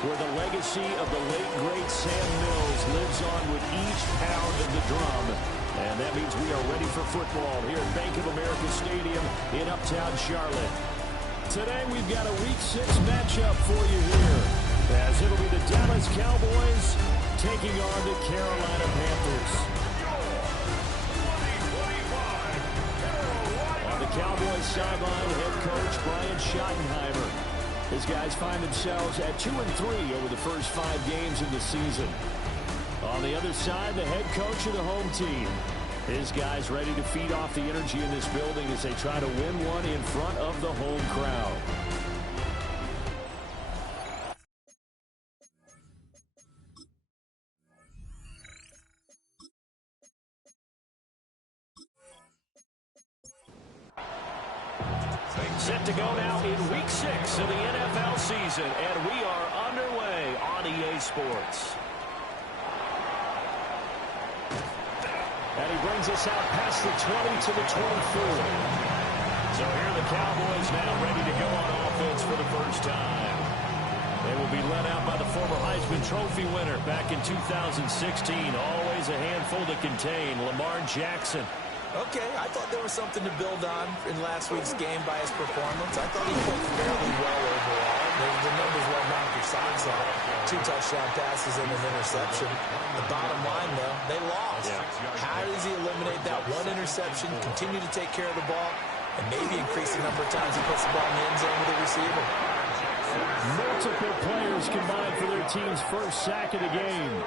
where the legacy of the late, great Sam Mills lives on with each pound of the drum. And that means we are ready for football here at Bank of America Stadium in Uptown Charlotte. Today we've got a Week 6 matchup for you here, as it'll be the Dallas Cowboys taking on the Carolina Panthers. On the Cowboys sideline, head coach Brian Schottenheimer. His guys find themselves at 2-3 over the first 5 games of the season. On the other side, the head coach of the home team. His guys ready to feed off the energy in this building as they try to win one in front of the home crowd. Set to go now in Week 6 of the NFL season, and we are underway on EA Sports. And he brings us out past the 20 to the 24. So here the Cowboys now ready to go on offense for the first time. They will be led out by the former Heisman Trophy winner back in 2016. Always a handful to contain, Lamar Jackson. Okay, I thought there was something to build on in last week's game by his performance. I thought he played fairly well overall. The numbers will knock your socks off. 2 touchdown passes and an interception. The bottom line, though, they lost. How does he eliminate that one interception, continue to take care of the ball, and maybe increase the number of times he puts the ball in the end zone with the receiver? Multiple players combined for their team's first sack of the game.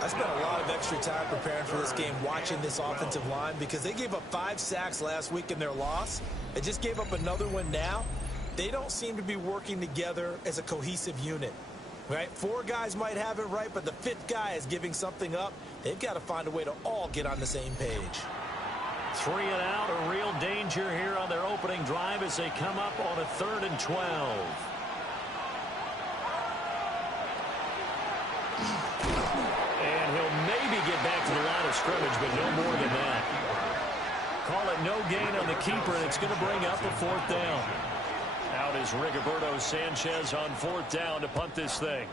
I spent a lot of extra time preparing for this game, watching this offensive line, because they gave up 5 sacks last week in their loss. They just gave up another one now. They don't seem to be working together as a cohesive unit, right? 4 guys might have it right, but the 5th guy is giving something up. They've got to find a way to all get on the same page. 3 and out, a real danger here on their opening drive as they come up on a 3rd and 12. And he'll maybe get back to the line of scrimmage, but no more than that. Call it no gain on the keeper, and it's going to bring up a 4th down. Out is Rigoberto Sanchez on 4th down to punt this thing.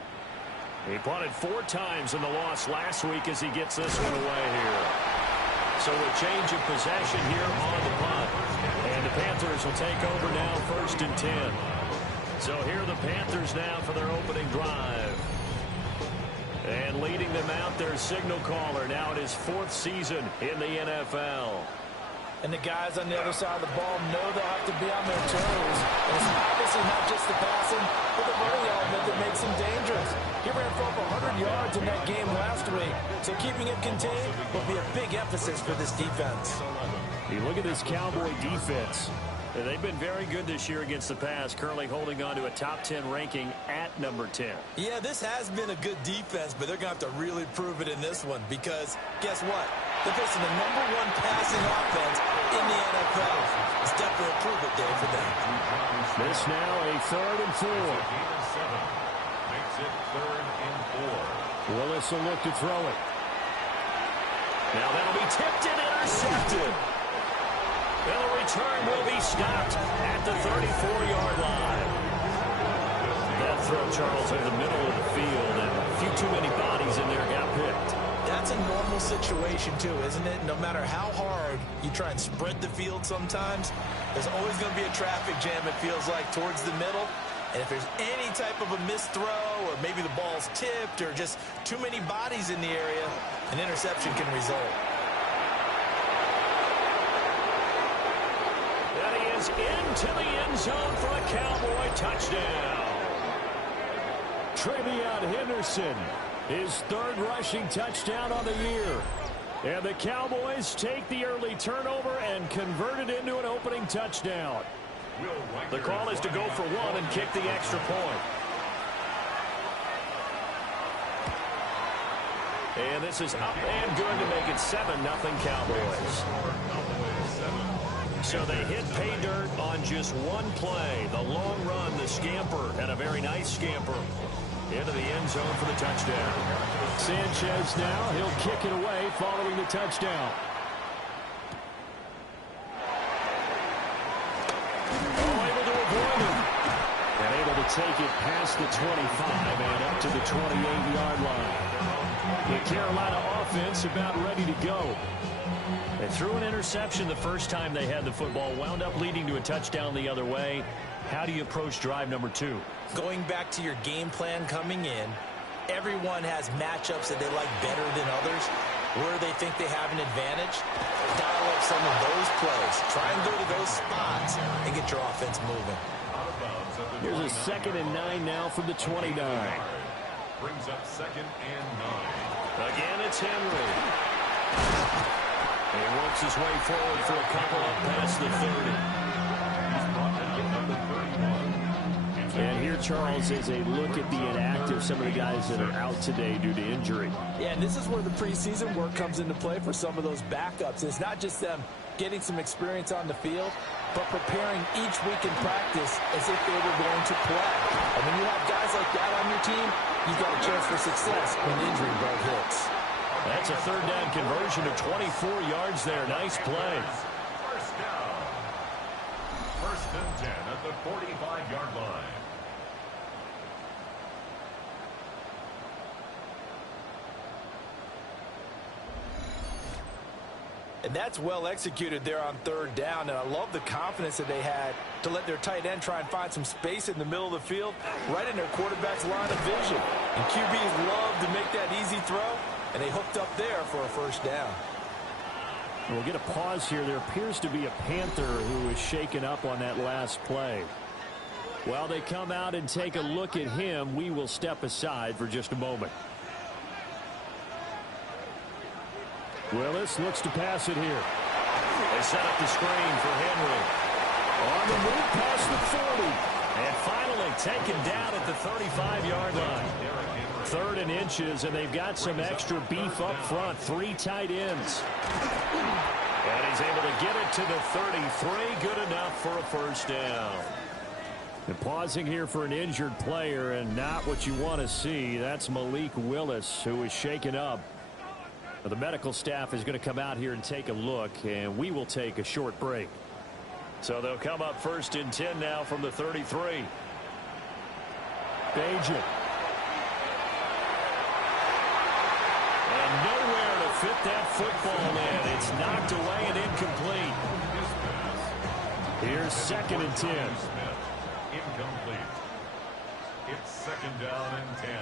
He punted 4 times in the loss last week as he gets this one away here. So a change of possession here on the punt. And the Panthers will take over now 1st and 10. So here are the Panthers now for their opening drive. And leading them out, their signal caller. Now in his 4th season in the NFL. And the guys on the other side of the ball know they'll have to be on their toes. And it's obviously not just the passing, but the running element that makes him dangerous. He ran for over 100 yards in that game last week. So keeping it contained will be a big emphasis for this defense. You look at this Cowboy defense. They've been very good this year against the pass, currently holding on to a top 10 ranking at number 10. Yeah, this has been a good defense, but they're going to have to really prove it in this one because guess what? They're facing the #1 passing offense in the NFL. It's definitely a prove it day for them. This now a 3rd and 4. Makes it 3rd and 4. Willis will look to throw it. Now that'll be tipped and intercepted. And the return will be stopped at the 34-yard line. That throw, Charles, in the middle of the field, and a few too many bodies in there got picked. That's a normal situation, too, isn't it? No matter how hard you try and spread the field sometimes, there's always going to be a traffic jam, it feels like, towards the middle. And if there's any type of a missed throw, or maybe the ball's tipped, or just too many bodies in the area, an interception can result. Into the end zone for a Cowboy touchdown. Travion Henderson, his 3rd rushing touchdown on the year. And the Cowboys take the early turnover and convert it into an opening touchdown. The call is to go for 1 and kick the extra point. And this is up and good to make it 7-0 Cowboys. So they hit pay dirt on just 1 play. The long run, the scamper, and a very nice scamper into the end zone for the touchdown. Sanchez now, he'll kick it away following the touchdown. Oh, able to avoid him. And able to They'll take it past the 25 and up to the 28-yard line. The Carolina offense about ready to go. They threw an interception the first time they had the football, wound up leading to a touchdown the other way. How do you approach drive number 2? Going back to your game plan coming in, everyone has matchups that they like better than others. Where they think they have an advantage, dial up some of those plays. Try and go to those spots and get your offense moving. Here's a 2nd and 9 now from the 29. Brings up 2nd and 9. Again, it's Henry. He works his way forward for a couple up past the 30. And here, Charles, is a look at the inactive, some of the guys that are out today due to injury. Yeah, and this is where the preseason work comes into play for some of those backups. It's not just them getting some experience on the field, but preparing each week in practice as if they were going to play. And when you have guys like that on your team, you've got a chance for success when the injury bug hits. That's a 3rd down conversion of 24 yards there. Nice play. First down. 1st and 10 at the 45-yard line. And that's well executed there on 3rd down. And I love the confidence that they had to let their tight end try and find some space in the middle of the field, right in their quarterback's line of vision. And QBs love to make that easy throw, and they hooked up there for a 1st down. We'll get a pause here. There appears to be a Panther who is shaken up on that last play. While they come out and take a look at him, we will step aside for just a moment. Willis looks to pass it here. They set up the screen for Henry. On the move past the 40. And finally taken down at the 35-yard line. 3rd and inches, and they've got some extra beef up front. 3 tight ends. And he's able to get it to the 33. Good enough for a 1st down. And pausing here for an injured player, and not what you want to see. That's Malik Willis, who is shaken up. The medical staff is going to come out here and take a look, and we will take a short break. So they'll come up 1st and 10 now from the 33. Bajan. And nowhere to fit that football in. It's knocked away and incomplete. Here's 2nd and 10. Incomplete. It's 2nd down and 10.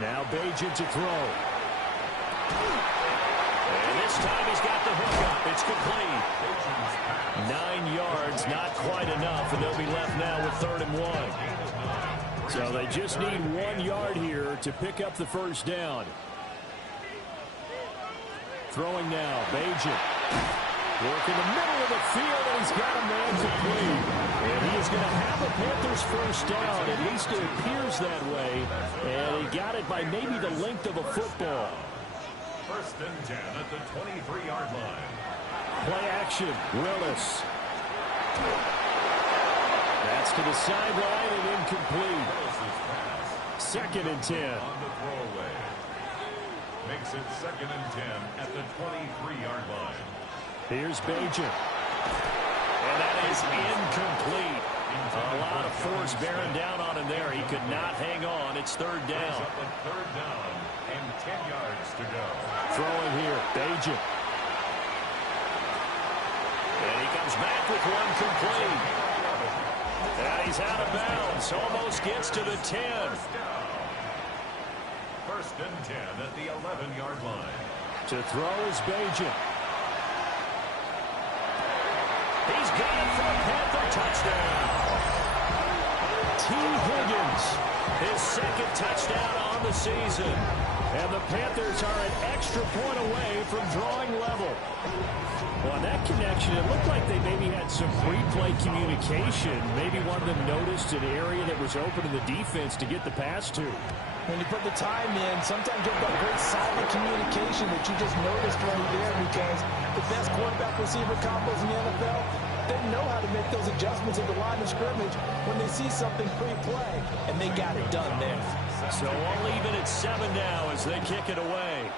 Now Bajan to throw. And this time he's got the hook up. It's complete. 9 yards, not quite enough, and they'll be left now with 3rd and 1. So they just need 1 yard here to pick up the 1st down. Throwing now, Bajan. Work in the middle of the field, and he's got a man complete. And he is going to have the Panthers 1st down. At least it appears that way. And he got it by maybe the length of a football. 1st and 10 at the 23-yard line. Play action, Willis. That's to the sideline and incomplete. 2nd and 10. On the throwaway. Makes it 2nd and 10 at the 23-yard line. Here's Bajan. And that is incomplete. A lot of force bearing down on him there. He could not hang on. It's 3rd down. Up a 3rd down and 10 yards to go. Throwing here, Bajan. And he comes back with one complete. And he's out of bounds. Almost gets to the 10. 1st and 10 at the 11-yard line. To throw is Bajan. He's got it for a Panther touchdown. T. Higgins, his 2nd touchdown on the season. And the Panthers are an extra point away from drawing level. Well, that connection, it looked like they maybe had some pre-play communication. Maybe one of them noticed an area that was open to the defense to get the pass to. When you put the time in, sometimes you've got great solid communication that you just noticed right there, because the best quarterback-receiver combos in the NFL, they know how to make those adjustments at the line of scrimmage when they see something pre-play, and they got it done there. So we'll leave it at 7 now as they kick it away.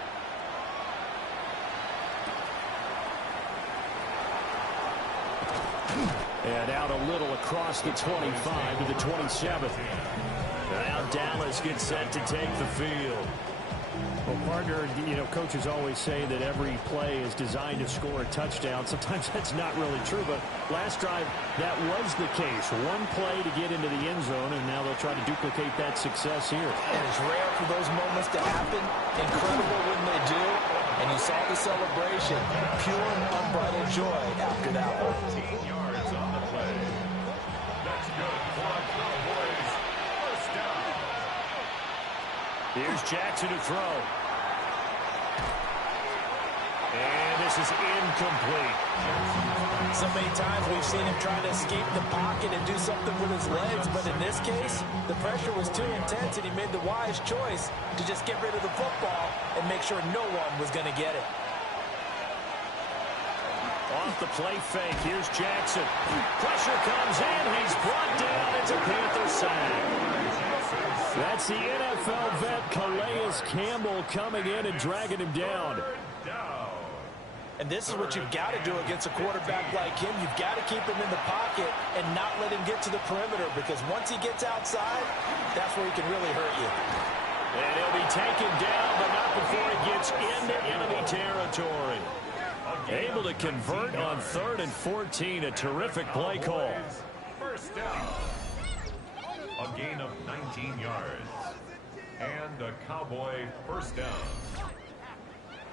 And out a little across the 25 to the 27. Now Dallas gets set to take the field. Well, partner, coaches always say that every play is designed to score a touchdown. Sometimes that's not really true, but last drive, that was the case. One play to get into the end zone, and now they'll try to duplicate that success here. And it's rare for those moments to happen. Incredible when they do. And you saw the celebration. Pure and unbridled joy after that one. 14 yards on the play. That's good for a Cowboys first down. Here's Jackson to throw. And this is incomplete. So many times we've seen him trying to escape the pocket and do something with his legs, but in this case, the pressure was too intense and he made the wise choice to just get rid of the football and make sure no one was going to get it. Off the play fake, here's Jackson. Pressure comes in, he's brought down. It's a Panther sack. That's the NFL vet Calais Campbell coming in and dragging him down. And this is what you've got to do against a quarterback like him. You've got to keep him in the pocket and not let him get to the perimeter, because once he gets outside, that's where he can really hurt you. And he'll be taken down, but not before he gets into enemy territory. Able to convert on 3rd and 14. A terrific play call. First down. A gain of 19 yards. And a Cowboy first down.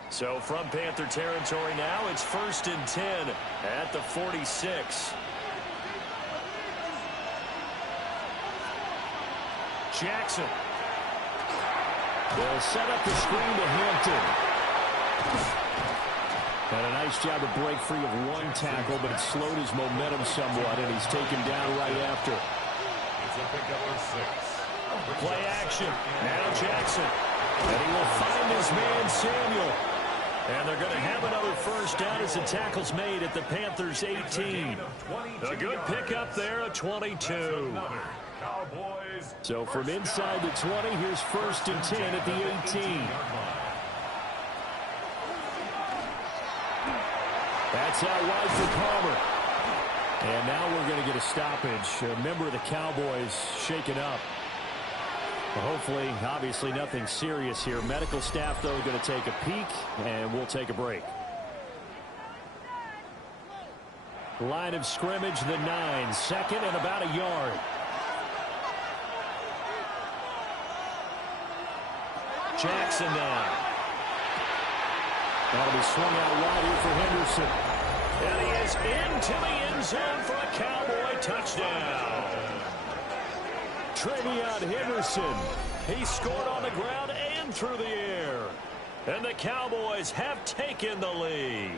So from Panther territory now, it's 1st and 10 at the 46. Jackson. They'll set up the screen to Hampton. Had a nice job to break free of one tackle, but it slowed his momentum somewhat, and he's taken down right after. It's a pickup of 6. Play action. Now Jackson. And he will find his man Samuel. And they're going to have another first down as the tackle's made at the Panthers' 18. A good pickup there, a 22. So from inside the 20, here's 1st and 10 at the 18. That's out wide for Palmer. And now we're going to get a stoppage. A member of the Cowboys shaken up. Well, hopefully, obviously, nothing serious here. Medical staff, though, going to take a peek, and we'll take a break. Line of scrimmage, the 9. 2nd and about a yard. Jackson now. That'll be swung out wide here for Henderson. And he is into the end zone for a Cowboy touchdown. Travion Henderson. He scored on the ground and through the air. And the Cowboys have taken the lead.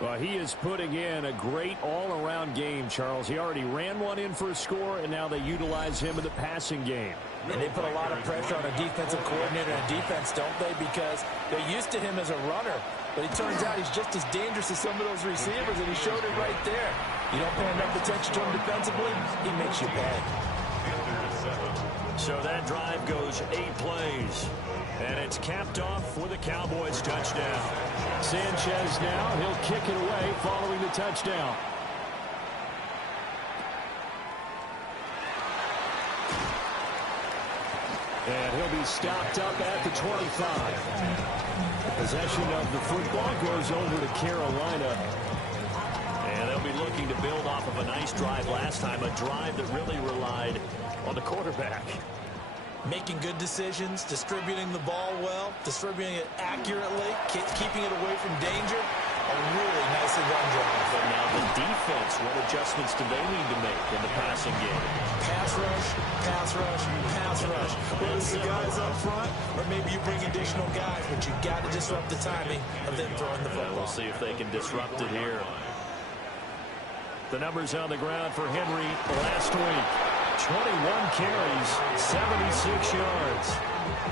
Well, he is putting in a great all-around game, Charles. He already ran one in for a score, and now they utilize him in the passing game. And they put a lot of pressure on a defensive coordinator and defense, don't they? Because they're used to him as a runner. But it turns out he's just as dangerous as some of those receivers, and he showed it right there. You don't pay enough attention to him defensively, he makes you pay. So that drive goes 8 plays. And it's capped off with a Cowboys touchdown. Sanchez now, he'll kick it away following the touchdown. And he'll be stopped up at the 25. The possession of the football goes over to Carolina. And they'll be looking to build off of a nice drive last time, a drive that really relied on the quarterback. Making good decisions, distributing the ball well, distributing it accurately, keeping it away from danger. A really nicely run drive. But now the defense, what adjustments do they need to make in the passing game? Pass rush, pass rush, pass rush. Whether it's the guys up front, or maybe you bring additional guys, but you've got to disrupt the timing of them throwing the football. We'll see if they can disrupt it here. The numbers on the ground for Henry last week. 21 carries, 76 yards.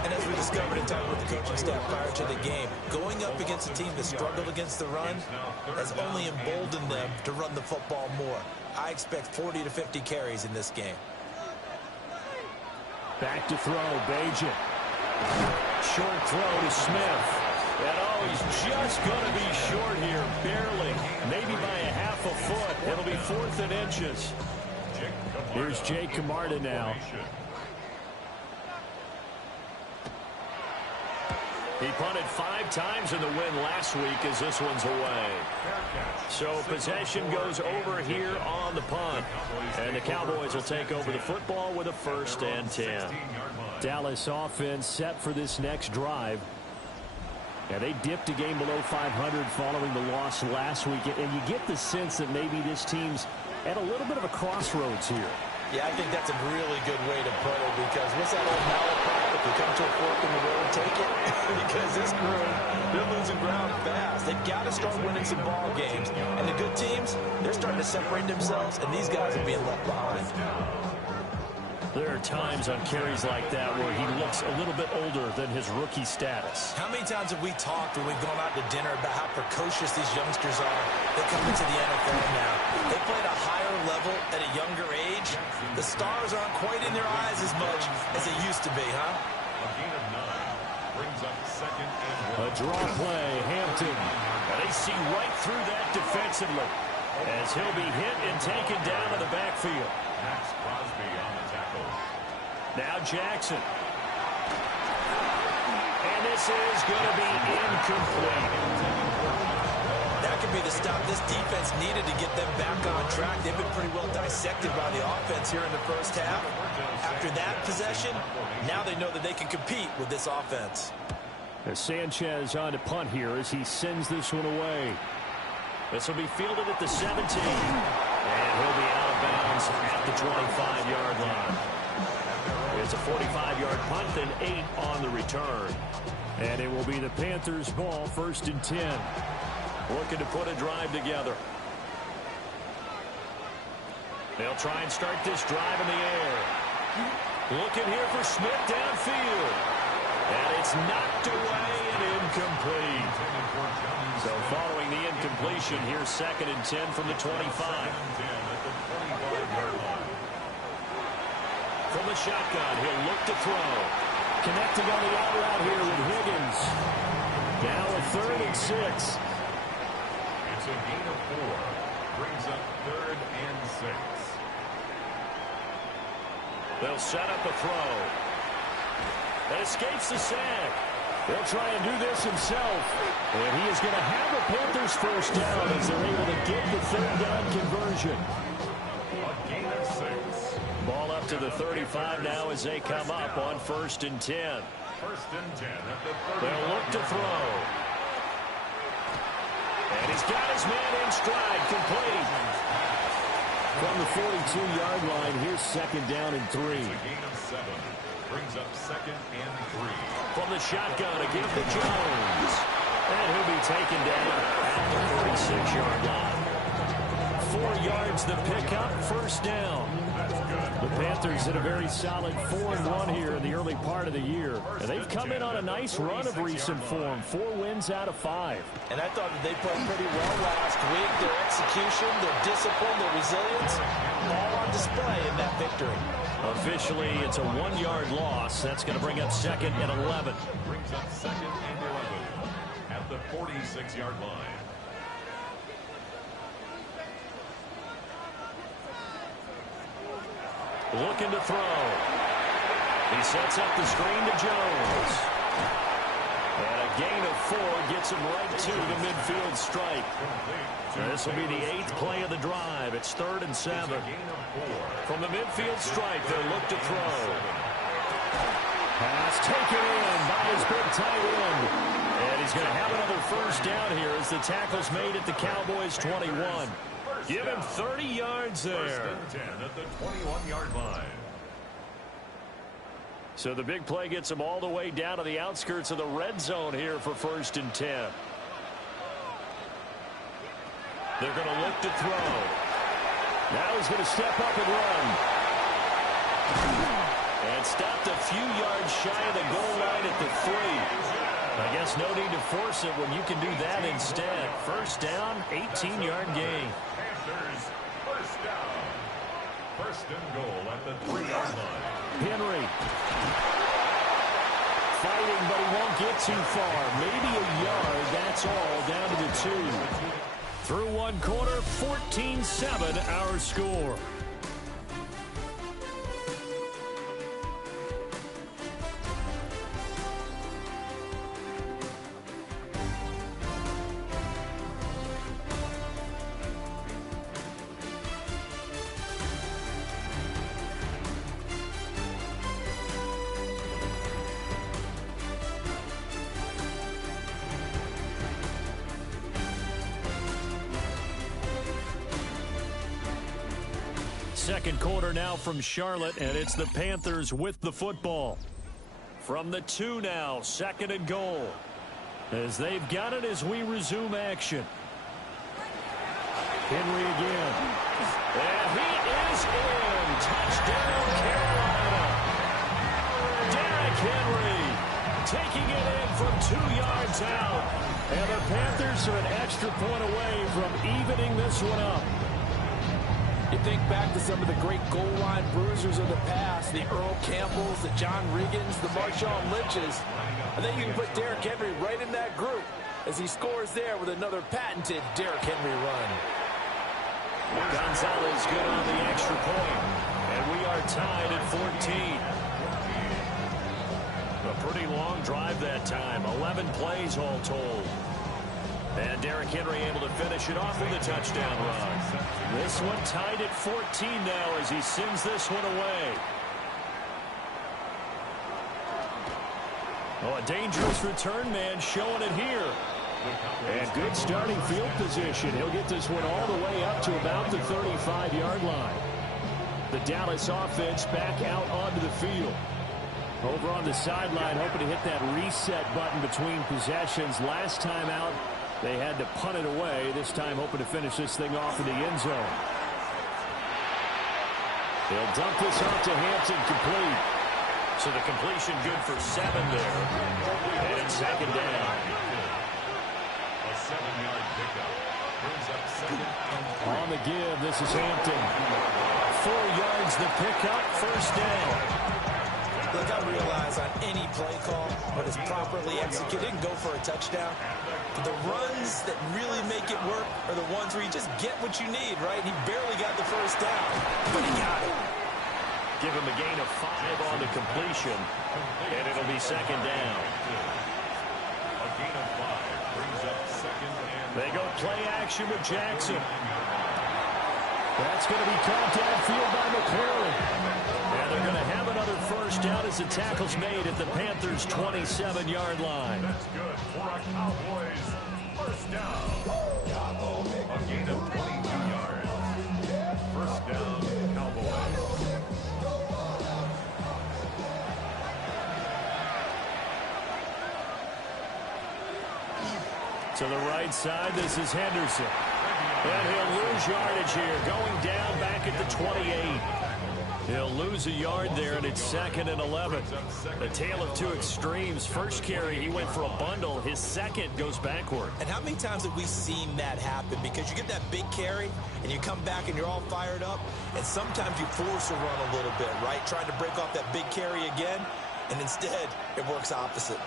And as we discovered in talking with the coaching staff prior to the game, going up against a team that struggled against the run has only emboldened them to run the football more. I expect 40 to 50 carries in this game. Back to throw, Bajan. Short throw to Smith. And oh, he's just going to be short here, barely, maybe by a half a foot. It'll be 4th and inches. Here's Jake Camarda now. He punted 5 times in the win last week as this one's away. So possession goes over here on the punt. And the Cowboys will take over the football with a 1st and 10. Dallas offense set for this next drive. Yeah, they dipped a game below 500 following the loss last week. And you get the sense that maybe this team's at a little bit of a crossroads here. Yeah, I think that's a really good way to put it, because what's that old malachi? If we come to a fork in the road, take it. Because this crew, they're losing ground fast. They've got to start winning some ball games. And the good teams, they're starting to separate themselves, and these guys are being left behind. There are times on carries like that where he looks a little bit older than his rookie status. How many times have we talked when we've gone out to dinner about how precocious these youngsters are? They come into the NFL now. They play at a higher level at a younger age. The stars aren't quite in their eyes as much as they used to be, huh? A gain of 9 brings up 2nd and 1. A draw play, Hampton. And they see right through that defensively as he'll be hit and taken down in the backfield. Max Crosby on the tackle. Now Jackson. And this is going to be incomplete. That could be the stop this defense needed to get them back on track. They've been pretty well dissected by the offense here in the first half. After that possession, now they know that they can compete with this offense. As Sanchez on to punt here as he sends this one away. This will be fielded at the 17. And he'll be out of bounds at the 25-yard line. It's a 45-yard punt and 8 on the return. And it will be the Panthers' ball, 1st and 10. Looking to put a drive together. They'll try and start this drive in the air. Looking here for Smith downfield. And it's knocked away and incomplete. So following the incompletion, here's 2nd and 10 from the 25. From the shotgun, he'll look to throw. Connecting on the out route here with Higgins. Now a 3rd and 6. It's a gain of 4. Brings up 3rd and 6. They'll set up a throw. That escapes the sack. They'll try and do this himself. And he is going to have a Panthers 1st down as they're able to get the 3rd down conversion. A gain of 6. Ball up to the 35 now as they come up on 1st and 10. 1st and 10 at the 30. They'll look to throw. And he's got his man in stride, complete. From the 42-yard line, here's 2nd down and 3. It's a gain of 7. Brings up 2nd and 3. From the shotgun again to Jones. And he'll be taken down at the 46-yard line. 4 yards the pickup, 1st down. The Panthers had a very solid 4-1 here in the early part of the year. And they've come in on a nice run of recent form. 4 wins out of 5. And I thought that they played pretty well last week. Their execution, their discipline, their resilience, all on display in that victory. Officially, it's a 1-yard loss. That's going to bring up 2nd and 11. Brings up 2nd and 11 at the 46-yard line. Looking to throw. He sets up the screen to Jones. And a gain of 4 gets him right to the midfield stripe. This will be the 8th play of the drive. It's 3rd and 7. From the midfield stripe, they'll look to throw. Pass taken in by his big tight end. And he's going to have another 1st down here as the tackle's made at the Cowboys' 21. Give him 30 yards there. 1st and 10 at the 21-yard line. So the big play gets him all the way down to the outskirts of the red zone here for 1st and 10. They're going to look to throw. Now he's going to step up and run. And stopped a few yards shy of the goal line at the 3. I guess no need to force it when you can do that instead. 1st down, 18-yard gain. Panthers 1st down. 1st and goal at the 3-yard line. Henry fighting, but he won't get too far. Maybe a yard, that's all, down to the 2. Through one quarter, 14-7 our score. Second quarter now from Charlotte, and it's the Panthers with the football. From the 2 now, 2nd and goal. As they've got it as we resume action. Henry again. And he is in. Touchdown, Carolina. Derrick Henry taking it in from 2 yards out. And the Panthers are an extra point away from evening this one up. You think back to some of the great goal line bruisers of the past, the Earl Campbells, the John Riggins, the Marshawn Lynches. I think you can put Derrick Henry right in that group as he scores there with another patented Derrick Henry run. Gonzalez good on the extra point, and we are tied at 14. A pretty long drive that time, 11 plays all told. And Derrick Henry able to finish it off with a touchdown run. This one tied at 14 now as he sends this one away. Oh, a dangerous return man showing it here. And good starting field position. He'll get this one all the way up to about the 35-yard line. The Dallas offense back out onto the field. Over on the sideline, hoping to hit that reset button between possessions. Last time out, they had to punt it away. This time hoping to finish this thing off in the end zone. They'll dump this off to Hampton, complete. So the completion good for 7 there. And it's 2nd down. A 7-yard pickup brings up 2nd and 3. On the give, this is Hampton. 4 yards the pickup, 1st down. Look, I realize on any play call, when it's properly executed, and go for a touchdown. But the runs that really make it work are the ones where you just get what you need, right? He barely got the 1st down, but he got it. Give him a gain of 5 on the completion, and it'll be 2nd down. A gain of 5 brings up 2nd and They go play action with Jackson. That's going to be caught downfield by McLaurin. And they're going to have another 1st down as the tackle's made at the Panthers' 27-yard line. that's good for a Cowboys 1st down. A gain of 22 yards. 1st down, Cowboys. To the right side, this is Henderson. And he'll lose yardage here, going down back at the 28. He'll lose a yard there, and it's 2nd and 11. The tale of two extremes. First carry, he went for a bundle. His second goes backward. And how many times have we seen that happen? Because you get that big carry, and you come back, and you're all fired up, and sometimes you force a run a little bit, right? Trying to break off that big carry again, and instead, it works opposite.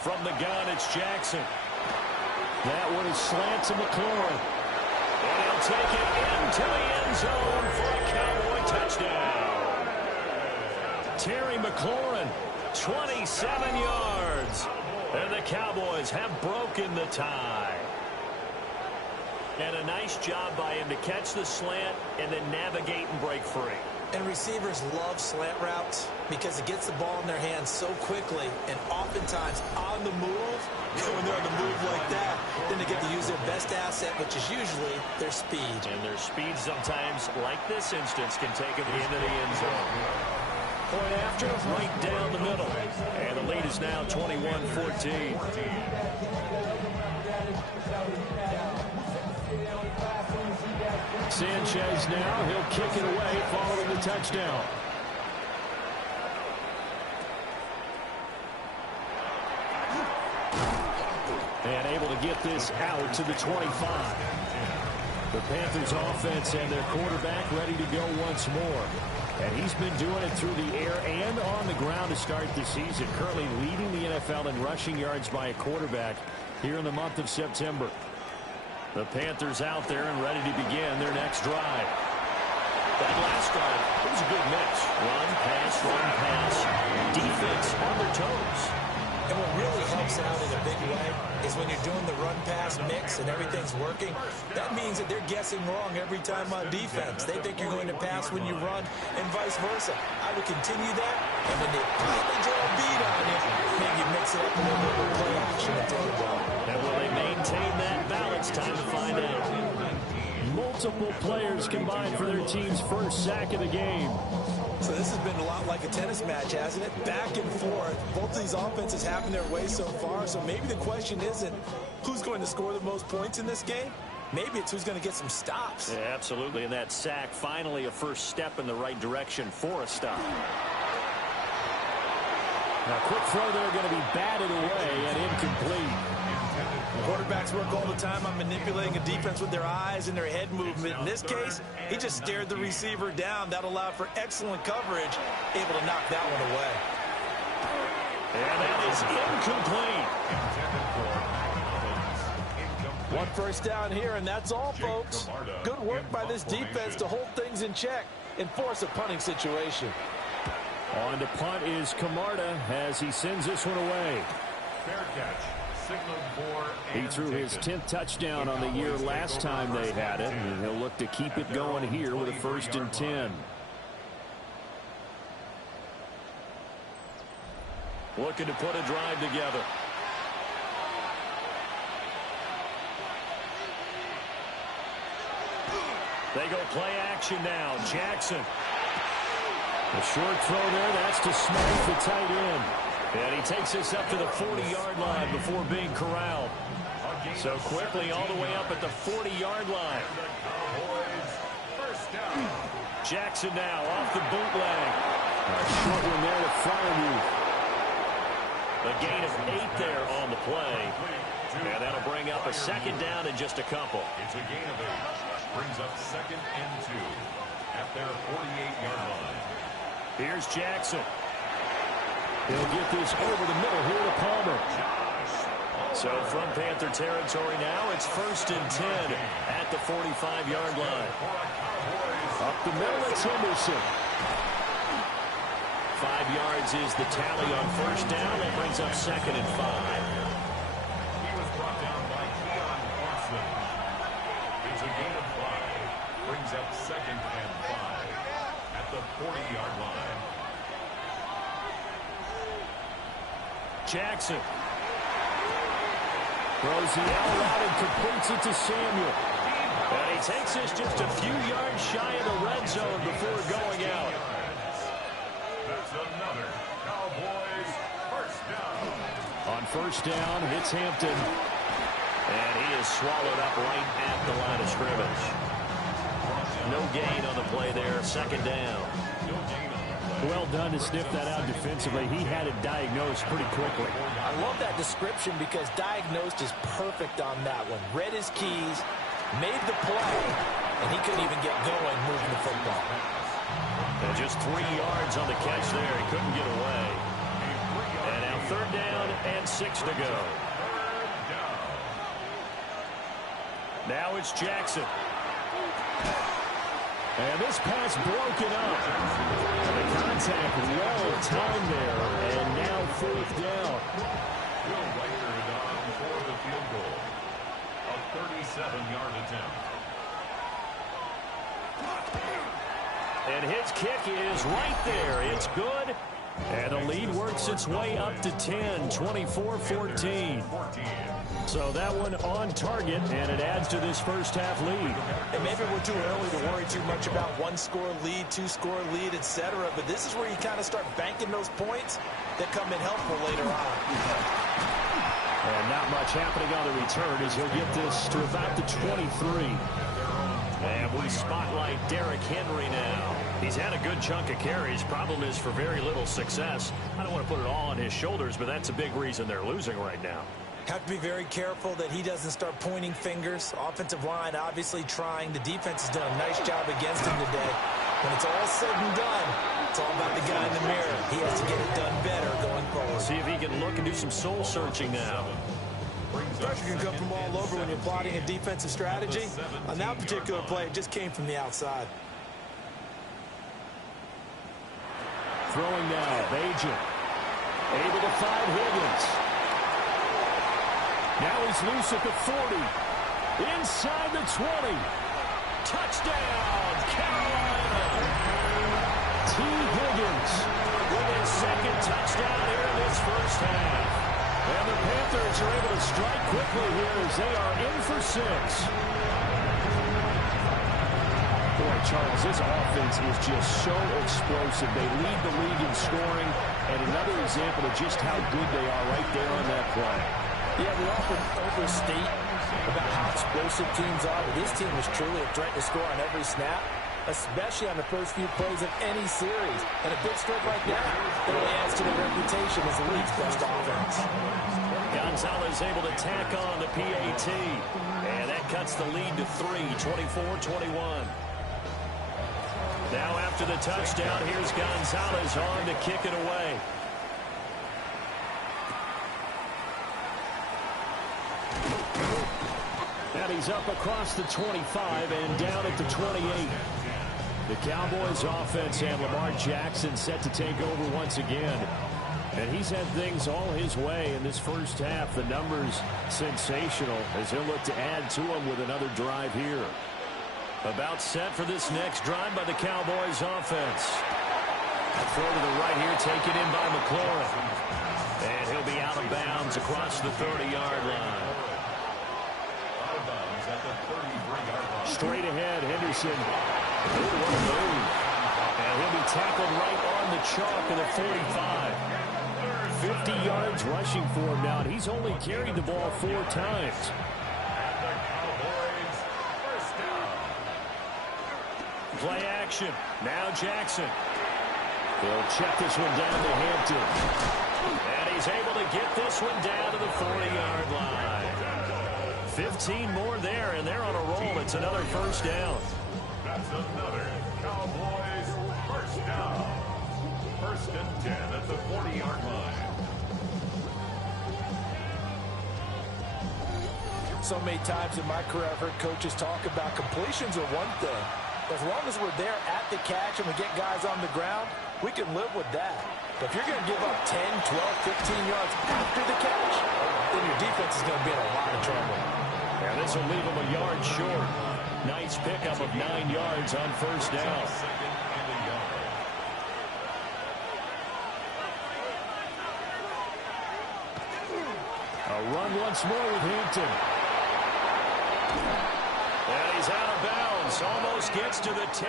From the gun, it's Jackson. That one is slant to McLaurin. And he'll take it into the end zone for a Cowboy touchdown. Terry McLaurin, 27 yards. And the Cowboys have broken the tie. And a nice job by him to catch the slant and then navigate and break free. And receivers love slant routes because it gets the ball in their hands so quickly and oftentimes on the move. When they're on the move like that, then they get to use their best asset, which is usually their speed. And their speed sometimes, like this instance, can take them into the end zone. Point after, right down the middle. And the lead is now 21-14. Sanchez now, he'll kick it away following the touchdown. and able to get this out to the 25. The Panthers offense and their quarterback ready to go once more. And he's been doing it through the air and on the ground to start the season. Currently leading the NFL in rushing yards by a quarterback here in the month of September. The Panthers out there and ready to begin their next drive. That last drive, it was a good mix. Run, pass, defense on their toes. And what really helps out in a big way is when you're doing the run-pass mix and everything's working, that means that they're guessing wrong every time on defense. They think you're going to pass when you run and vice versa. I would continue that, and when they finally draw a beat on you, maybe mix it up a little bit with play action and throw the ball. And will they maintain that balance? Time to find out. Multiple players combined for their team's first sack of the game. So this has been a lot like a tennis match, hasn't it? Back and forth. Both of these offenses having their way so far. So maybe the question isn't who's going to score the most points in this game. Maybe it's who's going to get some stops. Yeah, absolutely. And that sack, finally a first step in the right direction for a stop. Now, quick throw there going to be batted away and incomplete. Quarterbacks work all the time on manipulating a defense with their eyes and their head movement. In this case, he just stared the receiver down. That allowed for excellent coverage, able to knock that one away. And that is incomplete. One first down here, and that's all, folks. Good work by this defense to hold things in check and force a punting situation. On to punt is Camarda as he sends this one away. Fair catch. He threw his 10th touchdown on the year last time they had it, and he'll look to keep it going here with a 1st and 10. Looking to put a drive together. They go play action now. Jackson. A short throw there. That's to Smith, the tight end. And he takes this up to the 40-yard line before being corralled. So quickly all the way up at the 40-yard line. Jackson now off the bootleg. A short one there to Fryermuth. A gain of 8 there on the play. And that'll bring up a 2nd down in just a couple. It's a gain of 8. Brings up 2nd and 2 at their 48-yard line. Here's Jackson. He'll get this over the middle here to Palmer. So from Panther territory now, it's 1st and 10 at the 45-yard line. Up the middle, it's Henderson. 5 yards is the tally on 1st down. That brings up 2nd and 5. He was brought down by Keon Watson. It's a gain of 5. Brings up 2nd and 5 at the 40-yard line. Jackson. Throws the L out and completes it to Samuel. And he takes this just a few yards shy of the red zone before going out. That's another Cowboys 1st down. On 1st down, it's Hampton. And he is swallowed up right at the line of scrimmage. No gain on the play there. 2nd down. Well done to sniff that out defensively. He had it diagnosed pretty quickly. I love that description because diagnosed is perfect on that one. Read his keys, made the play, and he couldn't even get going moving the football. And just 3 yards on the catch there. He couldn't get away. And now 3rd down and 6 to go. Now it's Jackson. And this pass broken up. The contact well timed there, and now 4th down. Will Riker it on for the field goal. A 37-yard attempt. And his kick is right there. It's good. And the lead works its way up to 10, 24-14. So that one on target, and it adds to this first half lead. And maybe we're too early to worry too much about 1-score lead, 2-score lead, etc. But this is where you kind of start banking those points that come in helpful later on. And not much happening on the return as he'll get this to about the 23. And we spotlight Derrick Henry now. He's had a good chunk of carries. Problem is for very little success. I don't want to put it all on his shoulders, but that's a big reason they're losing right now. Have to be very careful that he doesn't start pointing fingers. Offensive line obviously trying. The defense has done a nice job against him today. When it's all said and done, it's all about the guy in the mirror. He has to get it done better going forward. See if he can look and do some soul searching now. Pressure can come from all over when you're plotting a defensive strategy. On that particular play, it just came from the outside. Throwing now, Bajan. Able to find Higgins. Now he's loose at the 40. Inside the 20. Touchdown, Carolina. T. Higgins with his second touchdown here in this first half. And the Panthers are able to strike quickly here as they are in for 6. Boy, Charles, this offense is just so explosive. They lead the league in scoring, and another example of just how good they are right there on that play. Yeah, we often overstate about how explosive teams are, but this team is truly a threat to score on every snap, especially on the first few plays of any series. And a big strike like that, it only adds to their reputation as the league's best offense. Gonzalez able to tack on the PAT, and that cuts the lead to 3, 24-21. Now after the touchdown, here's Gonzalez on to kick it away. And he's up across the 25 and down at the 28. The Cowboys offense and Lamar Jackson set to take over once again. And he's had things all his way in this first half. The numbers sensational as he'll look to add to them with another drive here. About set for this next drive by the Cowboys offense. A throw to the right here taken in by McLaurin. And he'll be out of bounds across the 30-yard line. Straight ahead, Henderson. What a move. And he'll be tackled right on the chalk of the 45. 50 yards rushing for him now, and he's only carried the ball 4 times. Play action. Now Jackson. He'll check this one down to Hampton. And he's able to get this one down to the 40-yard line. 15 more there, and they're on a roll. It's another first down. That's another Cowboys first down. First and 10 at the 40-yard line. So many times in my career, I've heard coaches talk about completions are one thing. As long as we're there at the catch and we get guys on the ground, we can live with that. But if you're going to give up 10, 12, 15 yards after the catch, then your defense is going to be in a lot of trouble. And this will leave them a yard short. Nice pickup of 9 yards on first down. A run once more with Hampton. And he's out of bounds. Almost gets to the 10.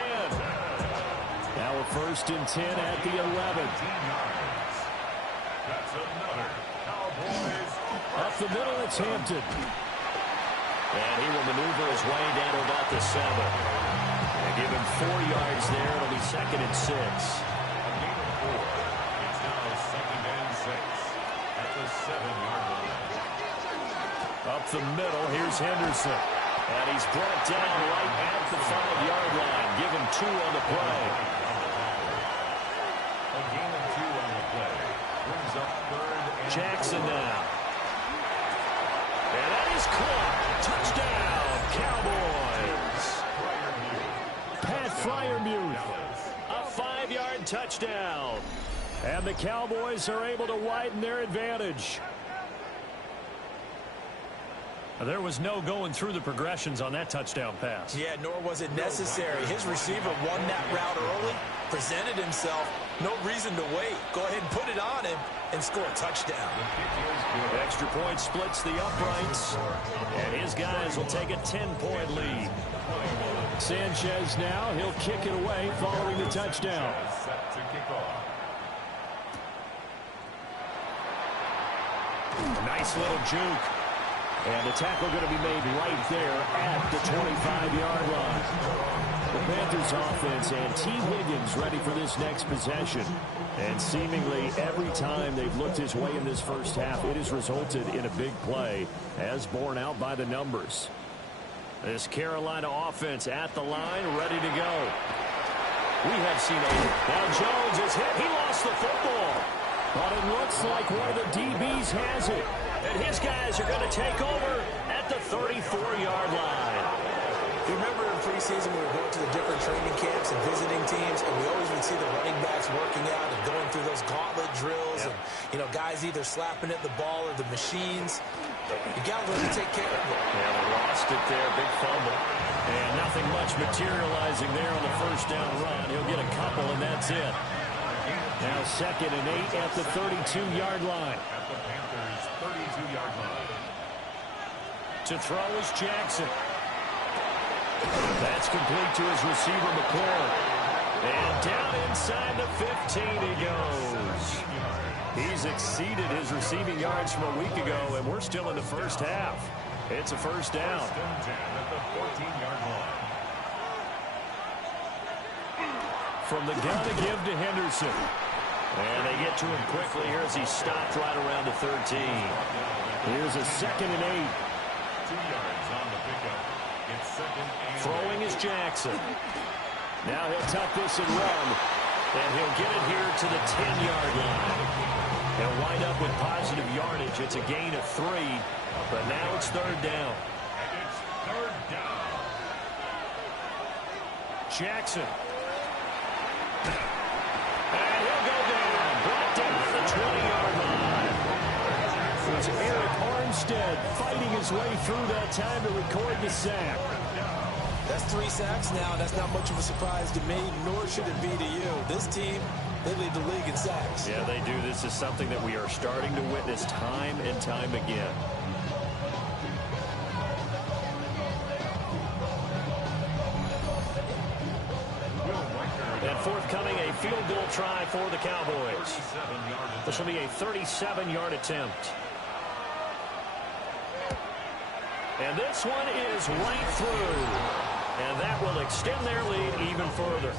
Now a first and 10 at the 11. That's another Cowboys. Up the middle, it's Hampton. And he will maneuver his way down to about the 7. And give him 4 yards there. It'll be second and 6. A gain of 4. It's now second and 6 at the 7-yard line. Up the middle, here's Henderson. And he's brought down right at the 5-yard line. Give him 2 on the play. A gain of 2 on the play. Brings up third and Jackson now. And that is caught. Touchdown, Cowboys. Pat Freiermuth. A 5-yard touchdown. And the Cowboys are able to widen their advantage. There was no going through the progressions on that touchdown pass. Yeah, nor was it necessary. His receiver won that route early, presented himself. No reason to wait. Go ahead and put it on him and score a touchdown. Extra point splits the uprights. And his guys will take a 10-point lead. Sanchez now, he'll kick it away following the touchdown. set to kick off. Nice little juke. And the tackle going to be made right there at the 25-yard line. The Panthers offense and T. Higgins ready for this next possession. And seemingly every time they've looked his way in this first half, it has resulted in a big play, as borne out by the numbers. This Carolina offense at the line, ready to go. We have seen a... Now Jones is hit. He lost the football. But it looks like one of the DBs has it. And his guys are going to take over at the 34-yard line. Remember in preseason we were going to the different training camps and visiting teams, and we always would see the running backs working out and going through those gauntlet drills, and guys either slapping at the ball or the machines. You got to learn to take care of it. Yeah, they lost it there, big fumble. And nothing much materializing there on the first down run. He'll get a couple, and that's it. Now 2nd and 8 at the 32-yard line. At the Panthers' 32-yard line. To throw is Jackson. That's complete to his receiver, McLaurin. And down inside the 15 he goes. He's exceeded his receiving yards from a week ago, and we're still in the first half. It's a first down. First and 10 at the 14-yard line. From the gun to give to Henderson. And they get to him quickly here as he stopped right around the 13. Here's a 2nd and 8. 2 yards on the pickup. It's 2nd and 8. Throwing is Jackson. Now he'll tuck this and run. And he'll get it here to the 10-yard line. He'll wind up with positive yardage. It's a gain of 3. But now it's 3rd down. And it's 3rd down. Jackson. And he'll go down. Brought down to the 20-yard line. It was Eric Armstead fighting his way through that time to record the sack. That's 3 sacks now. That's not much of a surprise to me, nor should it be to you. This team, they lead the league in sacks. Yeah, they do. This is something that we are starting to witness time and time again. And forthcoming, a field goal try for the Cowboys. This will be a 37-yard attempt. And this one is right through. And that will extend their lead even further.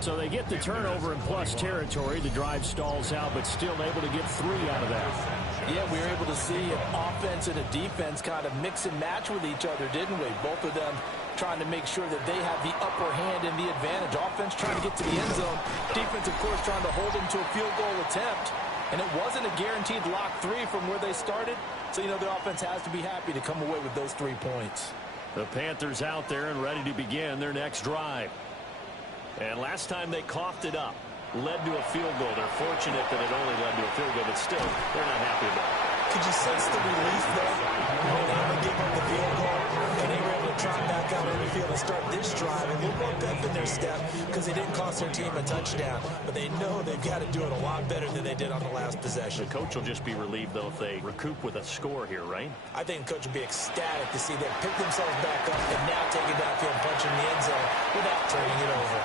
So they get the turnover in plus territory. The drive stalls out, but still able to get 3 out of that. Yeah, we were able to see an offense and a defense kind of mix and match with each other, didn't we? Both of them trying to make sure that they have the upper hand and the advantage. Offense trying to get to the end zone. Defense, of course, trying to hold them to a field goal attempt. And it wasn't a guaranteed lock 3 from where they started. So, the offense has to be happy to come away with those 3 points. The Panthers out there and ready to begin their next drive. And last time they coughed it up, led to a field goal. They're fortunate that it only led to a field goal, but still, they're not happy about it. Could you sense the relief, though? When they were giving up the field goal, and they were able to trot back out on the field and start this drive. A little more pep in their step because they didn't cost their team a touchdown. But they know they've got to do it a lot better than they did on the last possession. The coach will just be relieved, though, if they recoup with a score here, right? I think the coach will be ecstatic to see them pick themselves back up and now take it downfield and punch in the end zone without turning it over.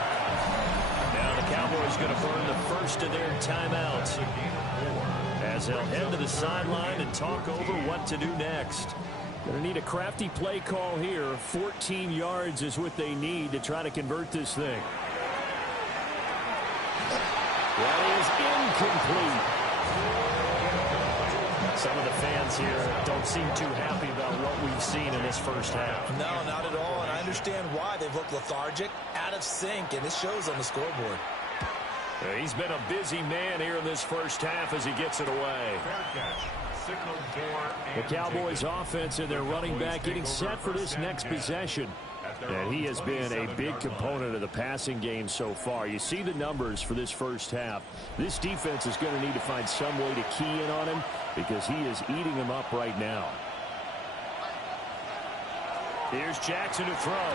Now the Cowboys going to burn the first of their timeouts as they'll head to the sideline and talk over what to do next. Going to need a crafty play call here. 14 yards is what they need to try to convert this thing. That is incomplete. Some of the fans here don't seem too happy about what we've seen in this first half. No, not at all, and I understand why. They've looked lethargic, out of sync, and it shows on the scoreboard. He's been a busy man here in this first half as he gets it away. The Cowboys offense and their running back getting set for this next possession. And he has been a big component of the passing game so far. You see the numbers for this first half. This defense is going to need to find some way to key in on him because he is eating them up right now. Here's Jackson to throw.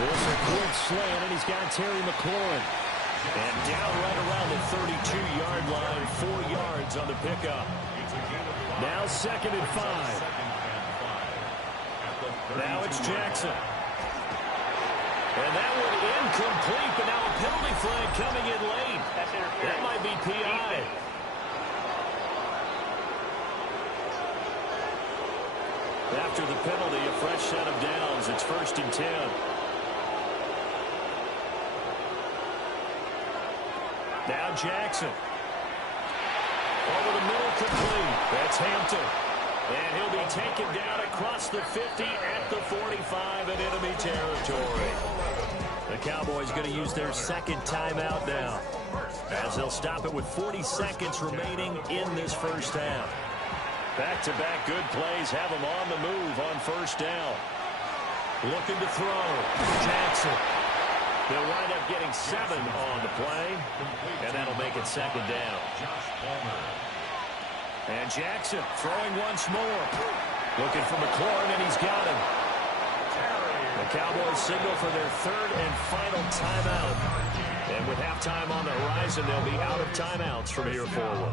This a quick slant, and he's got Terry McLaurin. And down right around the 32-yard line, 4 yards on the pickup. Now 2nd and 5. Now it's Jackson. And that one incomplete, but now a penalty flag coming in late. That might be PI. After the penalty, a fresh set of downs. It's 1st and 10. Now Jackson. Over the middle, complete. That's Hampton. And he'll be taken down across the 50 at the 45 in enemy territory. The Cowboys going to use their second timeout now, as they'll stop it with 40 seconds remaining in this first half. Back-to-back good plays have them on the move on first down. Looking to throw. Jackson. They'll wind up getting 7 on the play, and that'll make it second down. And Jackson throwing once more. Looking for McLaurin, and he's got him. The Cowboys signal for their third and final timeout. And with halftime on the horizon, they'll be out of timeouts from here forward.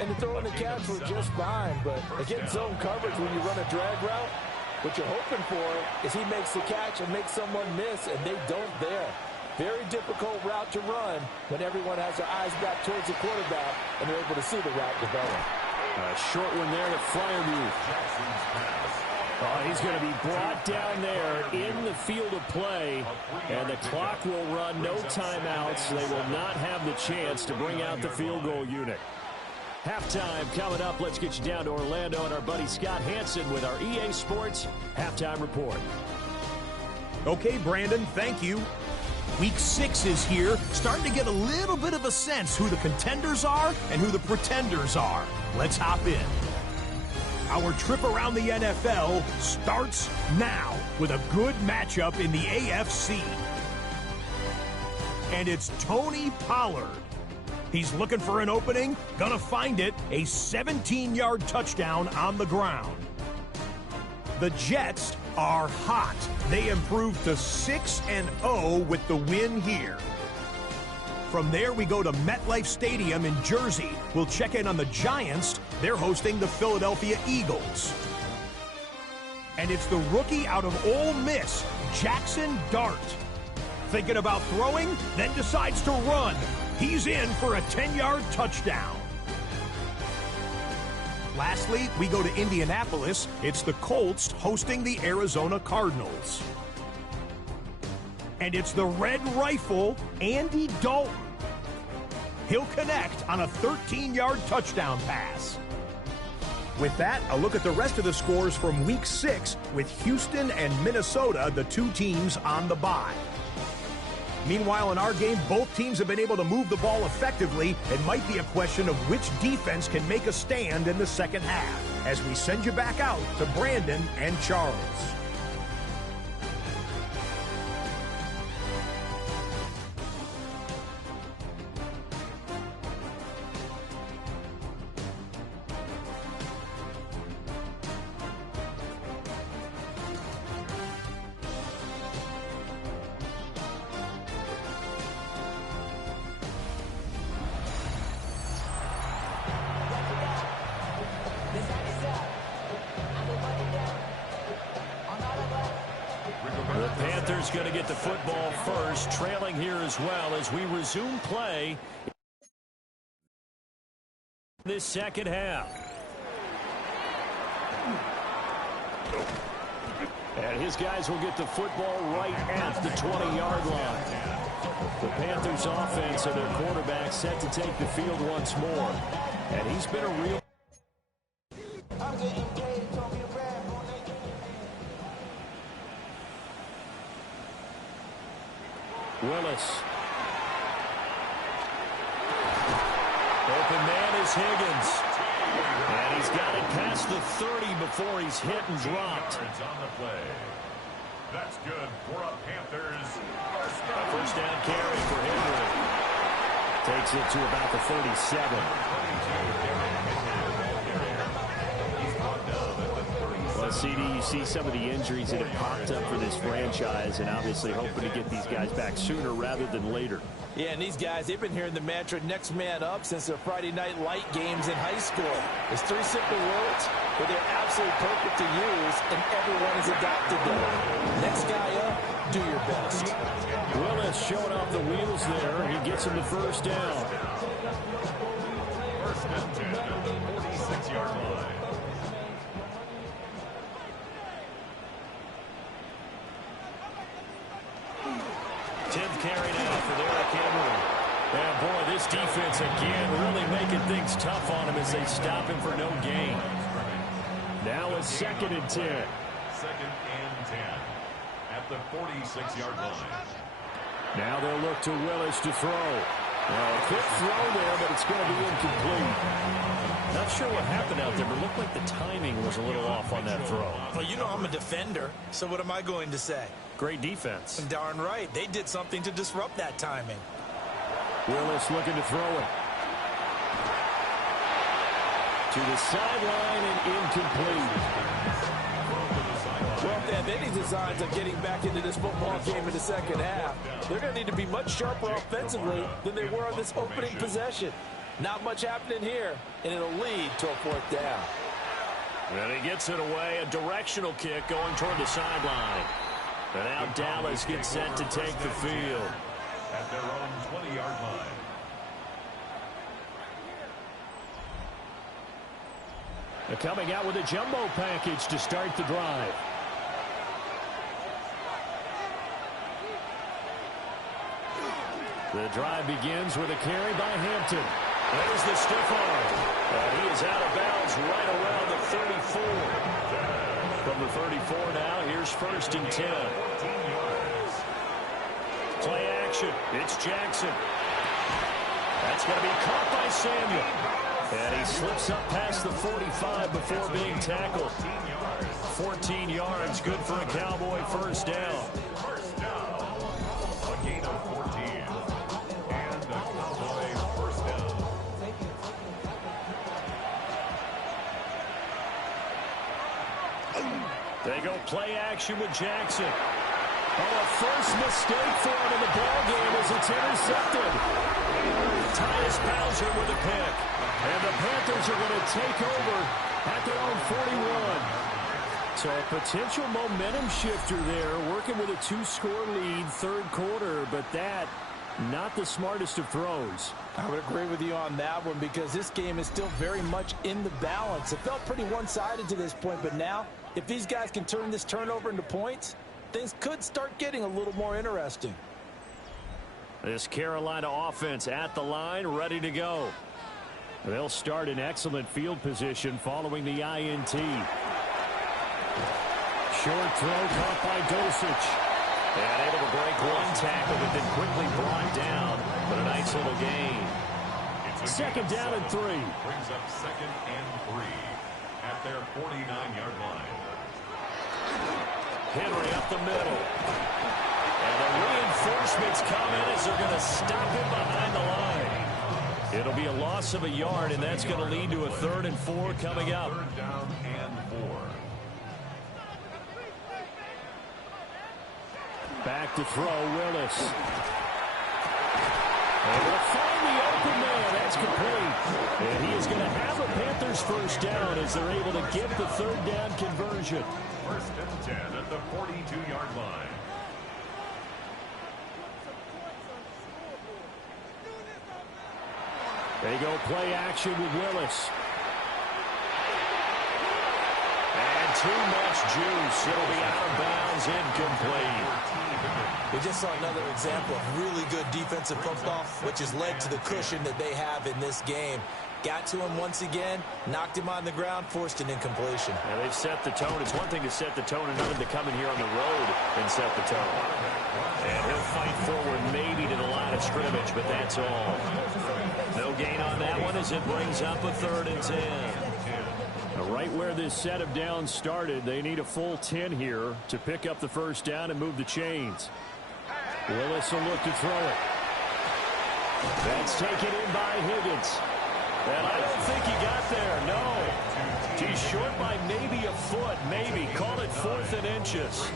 And the throw and the catch were just fine, but against zone coverage when you run a drag route, what you're hoping for is he makes the catch and makes someone miss, and they don't there. Very difficult route to run when everyone has their eyes back towards the quarterback and they're able to see the route develop. A short one there to Freiermuth. He's going to be brought down there in the field of play, and the clock will run. No timeouts. They will not have the chance to bring out the field goal unit. Halftime coming up. Let's get you down to Orlando and our buddy Scott Hansen with our EA Sports Halftime Report. Okay, Brandon, thank you. Week 6 is here, starting to get a little bit of a sense who the contenders are and who the pretenders are. Let's hop in. Our trip around the NFL starts now with a good matchup in the AFC. And it's Tony Pollard. He's looking for an opening, gonna find it, a 17-yard touchdown on the ground. The Jets are hot. They improved to 6-0 with the win here. From there, we go to MetLife Stadium in Jersey. We'll check in on the Giants. They're hosting the Philadelphia Eagles. And it's the rookie out of Ole Miss, Jackson Dart. Thinking about throwing, then decides to run. He's in for a 10-yard touchdown. Lastly, we go to Indianapolis. It's the Colts hosting the Arizona Cardinals. And it's the Red Rifle, Andy Dalton. He'll connect on a 13-yard touchdown pass. With that, a look at the rest of the scores from Week 6 with Houston and Minnesota, the two teams on the bye. Meanwhile, in our game, both teams have been able to move the ball effectively. It might be a question of which defense can make a stand in the second half, as we send you back out to Brandon and Charles. Going to get the football first, trailing here as well as we resume play this second half. And his guys will get the football right at the 20-yard line. The Panthers offense and their quarterback set to take the field once more. And he's been a real... Willis. Open man is Higgins. And he's got it past the 30 before he's hit and dropped. On the play. That's good for a Panthers. A first down carry for Henry. Takes it to about the 37. Well, CD, you see some of the injuries that have popped up for this franchise, and obviously hoping to get these guys back sooner rather than later. Yeah, and these guys, they've been hearing the mantra next man up since their Friday night light games in high school. It's 3 simple words, but they're absolutely perfect to use, and everyone has adopted them. Next guy up, do your best. Willis showing off the wheels there. He gets him the first down. First and 10 at the 46-yard line. Carry now for Derrick Henry. And boy, this defense again really making things tough on him as they stop him for no gain. Now it's 2nd and 10. 2nd and 10 at the 46-yard line. Now they'll look to Willis to throw. Well, a quick throw there, but it's going to be incomplete. Not sure what happened out there, but it looked like the timing was a little off on that throw. Well, you know I'm a defender, so what am I going to say? Great defense. Darn right. They did something to disrupt that timing. Willis looking to throw it. To the sideline and incomplete. Well, if they have any designs of getting back into this football game in the second half, they're going to need to be much sharper offensively than they were on this opening possession. Not much happening here, and it'll lead to a 4th down. And he gets it away, a directional kick going toward the sideline. And now Dallas gets set to take the field. At their own 20-yard line. They're coming out with a jumbo package to start the drive. The drive begins with a carry by Hampton. There's the stiff arm. He is out of bounds right around the 34. From the 34 now, here's 1st and 10. Play action. It's Jackson. That's going to be caught by Samuel. And he slips up past the 45 before being tackled. 14 yards, good for a Cowboy 1st down. A gain of 14. And a Cowboy 1st down. They go play action with Jackson. Oh, a first mistake for him in the ballgame as it's intercepted. Tyus Bowser with a pick. And the Panthers are going to take over at their own 41. So a potential momentum shifter there, working with a 2-score lead, 3rd quarter, but that, not the smartest of throws. I would agree with you on that one because this game is still very much in the balance. It felt pretty one-sided to this point, but now, if these guys can turn this turnover into points, things could start getting a little more interesting. This Carolina offense at the line, ready to go. They'll start in excellent field position following the INT. Short throw caught by Dosich. And able to break one tackle, but then quickly brought down. But a nice little gain. 2nd down and 3. Brings up 2nd and 3 at their 49-yard line. Henry up the middle. And the reinforcements come in as they're going to stop him behind the line. It'll be a loss of a yard, and that's going to lead to a 3rd and 4 coming up. 3rd down and 4. Back to throw, Willis. And they'll find the open man. That's complete. And he is going to have a Panthers 1st down as they're able to get the 3rd down conversion. 1st and 10 at the 42-yard line. They go play action with Willis. And too much juice. It'll be out of bounds, incomplete. We just saw another example of really good defensive football, which has led to the cushion that they have in this game. Got to him once again, knocked him on the ground, forced an incompletion. Now they've set the tone. It's one thing to set the tone, another to come in here on the road and set the tone. And he'll fight forward maybe to the line of scrimmage, but that's all. No gain on that one as it brings up a 3rd and 10. Now, right where this set of downs started, they need a full 10 here to pick up the 1st down and move the chains. Willis will look to throw it. That's taken in by Higgins. And I don't think he got there, no. He's short by maybe a foot, maybe. Call it 4th and inches.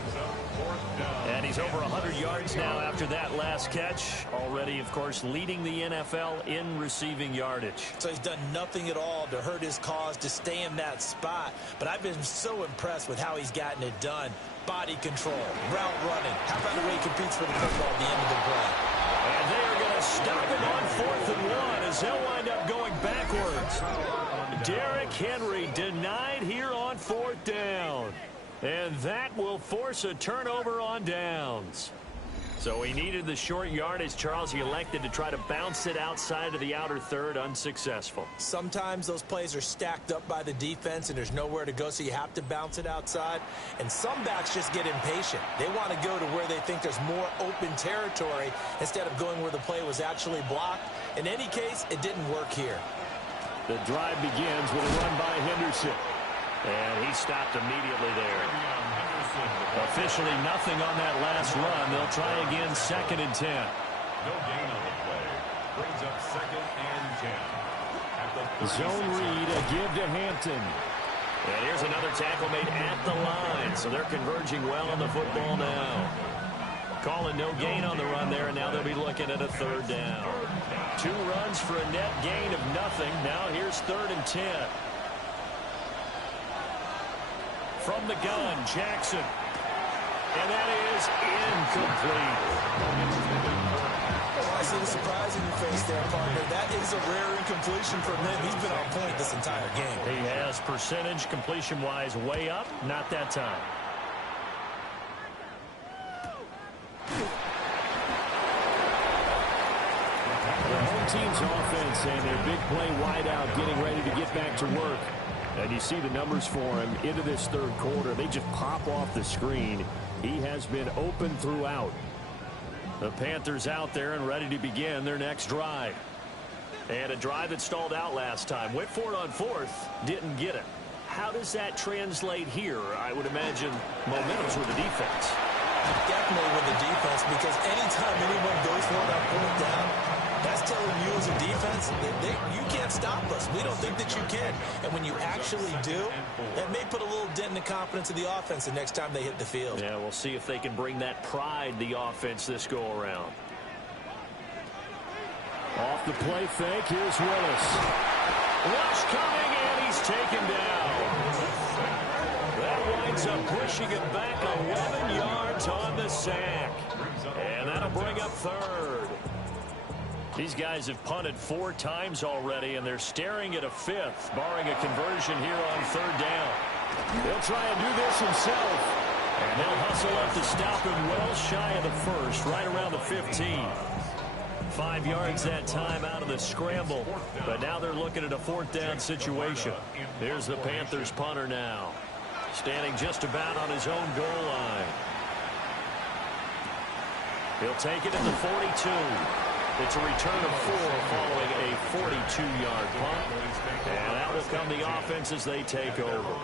And he's over 100 yards now after that last catch. Already, of course, leading the NFL in receiving yardage. So he's done nothing at all to hurt his cause to stay in that spot. But I've been so impressed with how he's gotten it done. Body control, route running. How about the way he competes for the football at the end of the play? And they are going to stop him on 4th and 1 as he'll wind up going backwards. Derrick Henry denied here on 4th down. And that will force a turnover on downs. So he needed the short yardage, Charles. He elected to try to bounce it outside of the outer third, unsuccessful. Sometimes those plays are stacked up by the defense and there's nowhere to go, so you have to bounce it outside. And some backs just get impatient. They want to go to where they think there's more open territory instead of going where the play was actually blocked. In any case, it didn't work here. The drive begins with a run by Henderson. And he stopped immediately there. Officially nothing on that last run. They'll try again, 2nd and 10. No gain on the play. Brings up 2nd and 10. At the Zone read, a give to Hampton. And here's another tackle made at the line. So they're converging well on the football now. Calling no gain on the run there, and now they'll be looking at a 3rd down. 2 runs for a net gain of nothing. Now here's 3rd and 10. From the gun, Jackson. And that is incomplete. I see the surprise in your face there, partner. That is a rare incompletion from him. He's been on point this entire game. He has percentage completion-wise way up. Not that time. The home team's offense and their big play wideout getting ready to get back to work. And you see the numbers for him into this 3rd quarter. They just pop off the screen. He has been open throughout. The Panthers out there and ready to begin their next drive. And a drive that stalled out last time. Went for it on 4th. Didn't get it. How does that translate here? I would imagine momentum's with the defense. Definitely with the defense, because anytime anyone goes for it on 4th down, that's telling you as a defense that you can't stop us. We don't think that you can. And when you actually do, that may put a little dent in the confidence of the offense the next time they hit the field. Yeah, we'll see if they can bring that pride, the offense, this go-around. Off the play fake, here's Willis. Rush coming, and he's taken down. That winds up pushing it back 11 yards on the sack. And that'll bring up 3rd. These guys have punted 4 times already, and they're staring at a 5th, barring a conversion here on 3rd down. He'll try and do this himself. And they'll hustle up to stop him well shy of the 1st, right around the 15. 5 yards that time out of the scramble, but now they're looking at a 4th down situation. Here's the Panthers punter now, standing just about on his own goal line. He'll take it at the 42. It's a return of 4 following a 42-yard punt. And out will come the offense as they take over.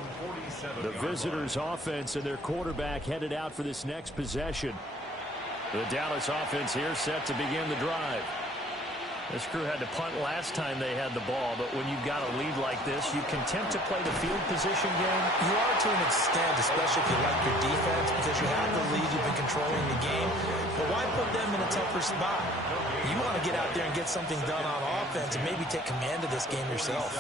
The visitors' offense and their quarterback headed out for this next possession. The Dallas offense here set to begin the drive. This crew had to punt last time they had the ball, but when you've got a lead like this, you content to play the field position game? You are to an extent, especially if you like your defense, because you have the lead, you've been controlling the game. But why put them in a tougher spot? You want to get out there and get something done on offense and maybe take command of this game yourself.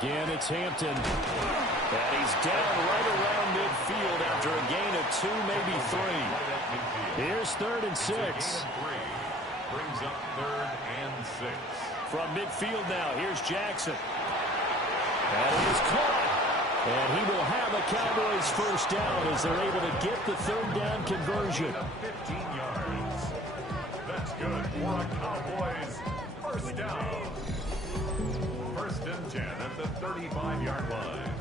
Again, it's Hampton. And he's down right around midfield after a gain of 2, maybe 3. Here's 3rd and 6. Brings up 3rd and 6. From midfield now, here's Jackson. That is caught. And he will have a Cowboys 1st down as they're able to get the 3rd down conversion. 15 yards. That's good for a Cowboys 1st down. 1st and 10 at the 35-yard line.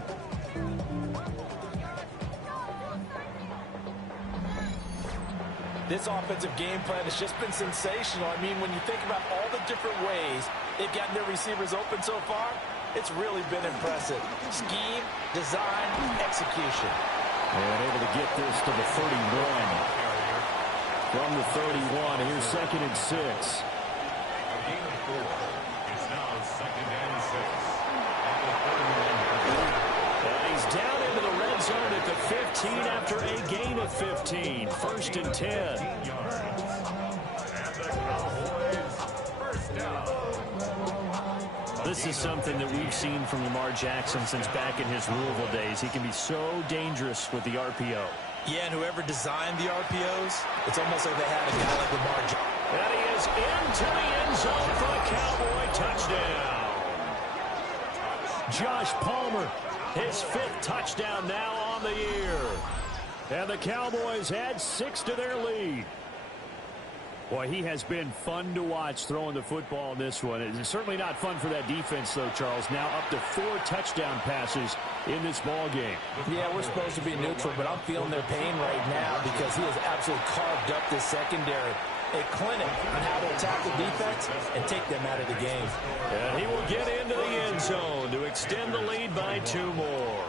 This offensive game plan has just been sensational. I mean, when you think about all the different ways they've gotten their receivers open so far, it's really been impressive. Scheme, design, execution. And able to get this to the 31. From the 31, here's 2nd and 6. A gain of 4. It's now 2nd and 6. At the 31. And he's down into the red zone at the 15 after a gain of 15. 1st and 10. And the Cowboys 1st down. This is something that we've seen from Lamar Jackson since back in his Louisville days. He can be so dangerous with the RPO. Yeah, and whoever designed the RPOs, it's almost like they had a guy like Lamar Jackson. And he is into the end zone for a Cowboy touchdown. Josh Palmer. His 5th touchdown now on the year. And the Cowboys add 6 to their lead. Boy, he has been fun to watch throwing the football in this one. It's certainly not fun for that defense, though, Charles. Now up to 4 touchdown passes in this ball game. Yeah, we're supposed to be neutral, but I'm feeling their pain right now because he has absolutely carved up this secondary. A clinic on how to attack the defense and take them out of the game. And he will get into the end zone to extend the lead by 2 more.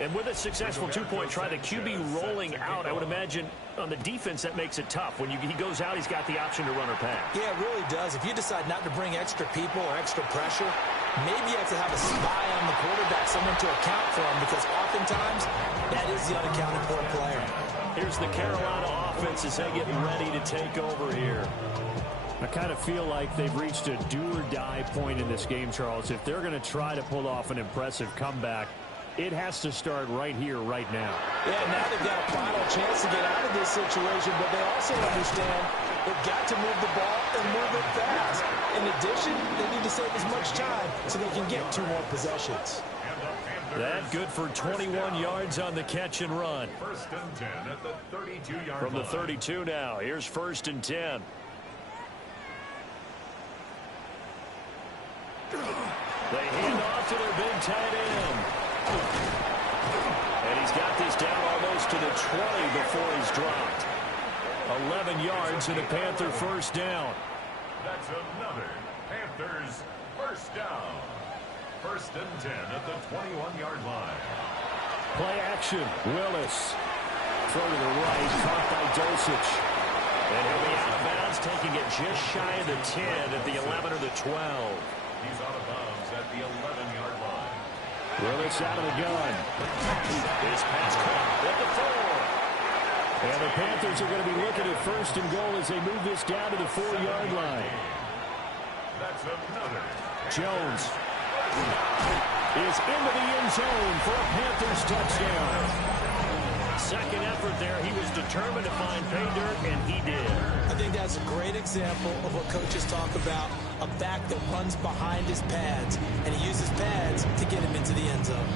And with a successful 2-point try, the QB rolling out, I would imagine on the defense that makes it tough. When he goes out, he's got the option to run or pass. Yeah, it really does. If you decide not to bring extra people or extra pressure, maybe you have to have a spy on the quarterback, someone to account for him, because oftentimes that is the unaccounted for player. Here's the Carolina offense as they get ready to take over here. I kind of feel like they've reached a do-or-die point in this game, Charles. If they're going to try to pull off an impressive comeback, it has to start right here, right now. Yeah, now they've got a final chance to get out of this situation, but they also understand they've got to move the ball and move it fast. In addition, they need to save as much time so they can get 2 more possessions. That good for 21 yards on the catch and run. First and 10 at the 32-yard line. From the 32 now, here's 1st and 10. They hand off to their big tight end. And he's got this down almost to the 20 before he's dropped. 11 yards and a Panther first down. That's another Panthers first down. First and 10 at the 21-yard line. Play action. Willis. Throw to the right. Caught by Dosich. And he'll be out of bounds, taking it just shy of the 10 at the 11 or the 12. He's out of bounds at the 11-yard line. Willis out of the gun. His pass caught at the 4. And the Panthers are going to be looking at 1st and goal as they move this down to the 4-yard line. That's another. Jones is into the end zone for a Panthers touchdown. Second effort there. He was determined to find pay dirt, and he did. I think that's a great example of what coaches talk about, a back that runs behind his pads, and he uses pads to get him into the end zone.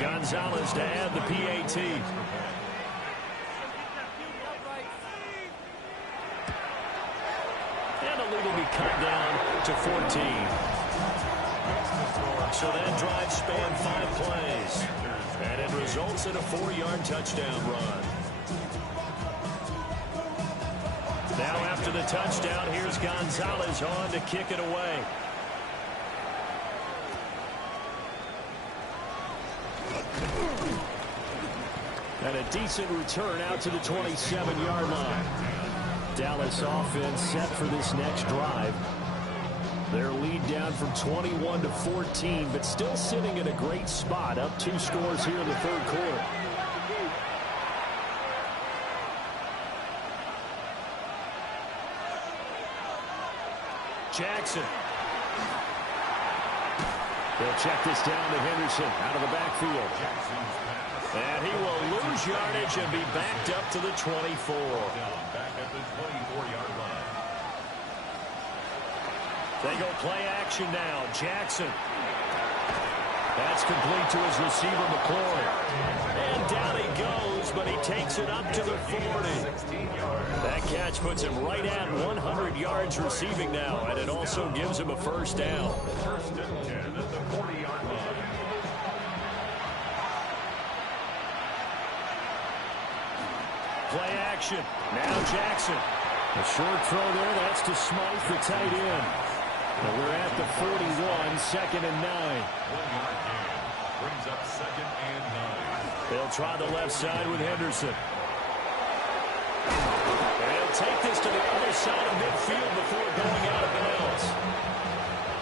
Gonzalez to add the PAT. And the lead will be cut down to 14. So that drive spanned 5 plays. And it results in a 4-yard touchdown run. Now after the touchdown, here's Gonzalez on to kick it away. And a decent return out to the 27-yard line. Dallas offense set for this next drive. Their lead down from 21 to 14, but still sitting in a great spot, up 2 scores here in the 3rd quarter. Jackson. They'll check this down to Henderson out of the backfield. And he will lose yardage and be backed up to the 24. Back at the 24-yard line. They go play action now. Jackson. That's complete to his receiver, McCloy. And down he goes, but he takes it up to the 40. That catch puts him right at 100 yards receiving now, and it also gives him a first down. First and 10 at the 40-yard line. Play action. Now Jackson. A short throw there. That's to Smythe, the tight end. And we're at the 41, 2nd and 9. 1-yard gain. Brings up 2nd and 9. They'll try the left side with Henderson. And he'll take this to the other side of midfield before going out of bounds.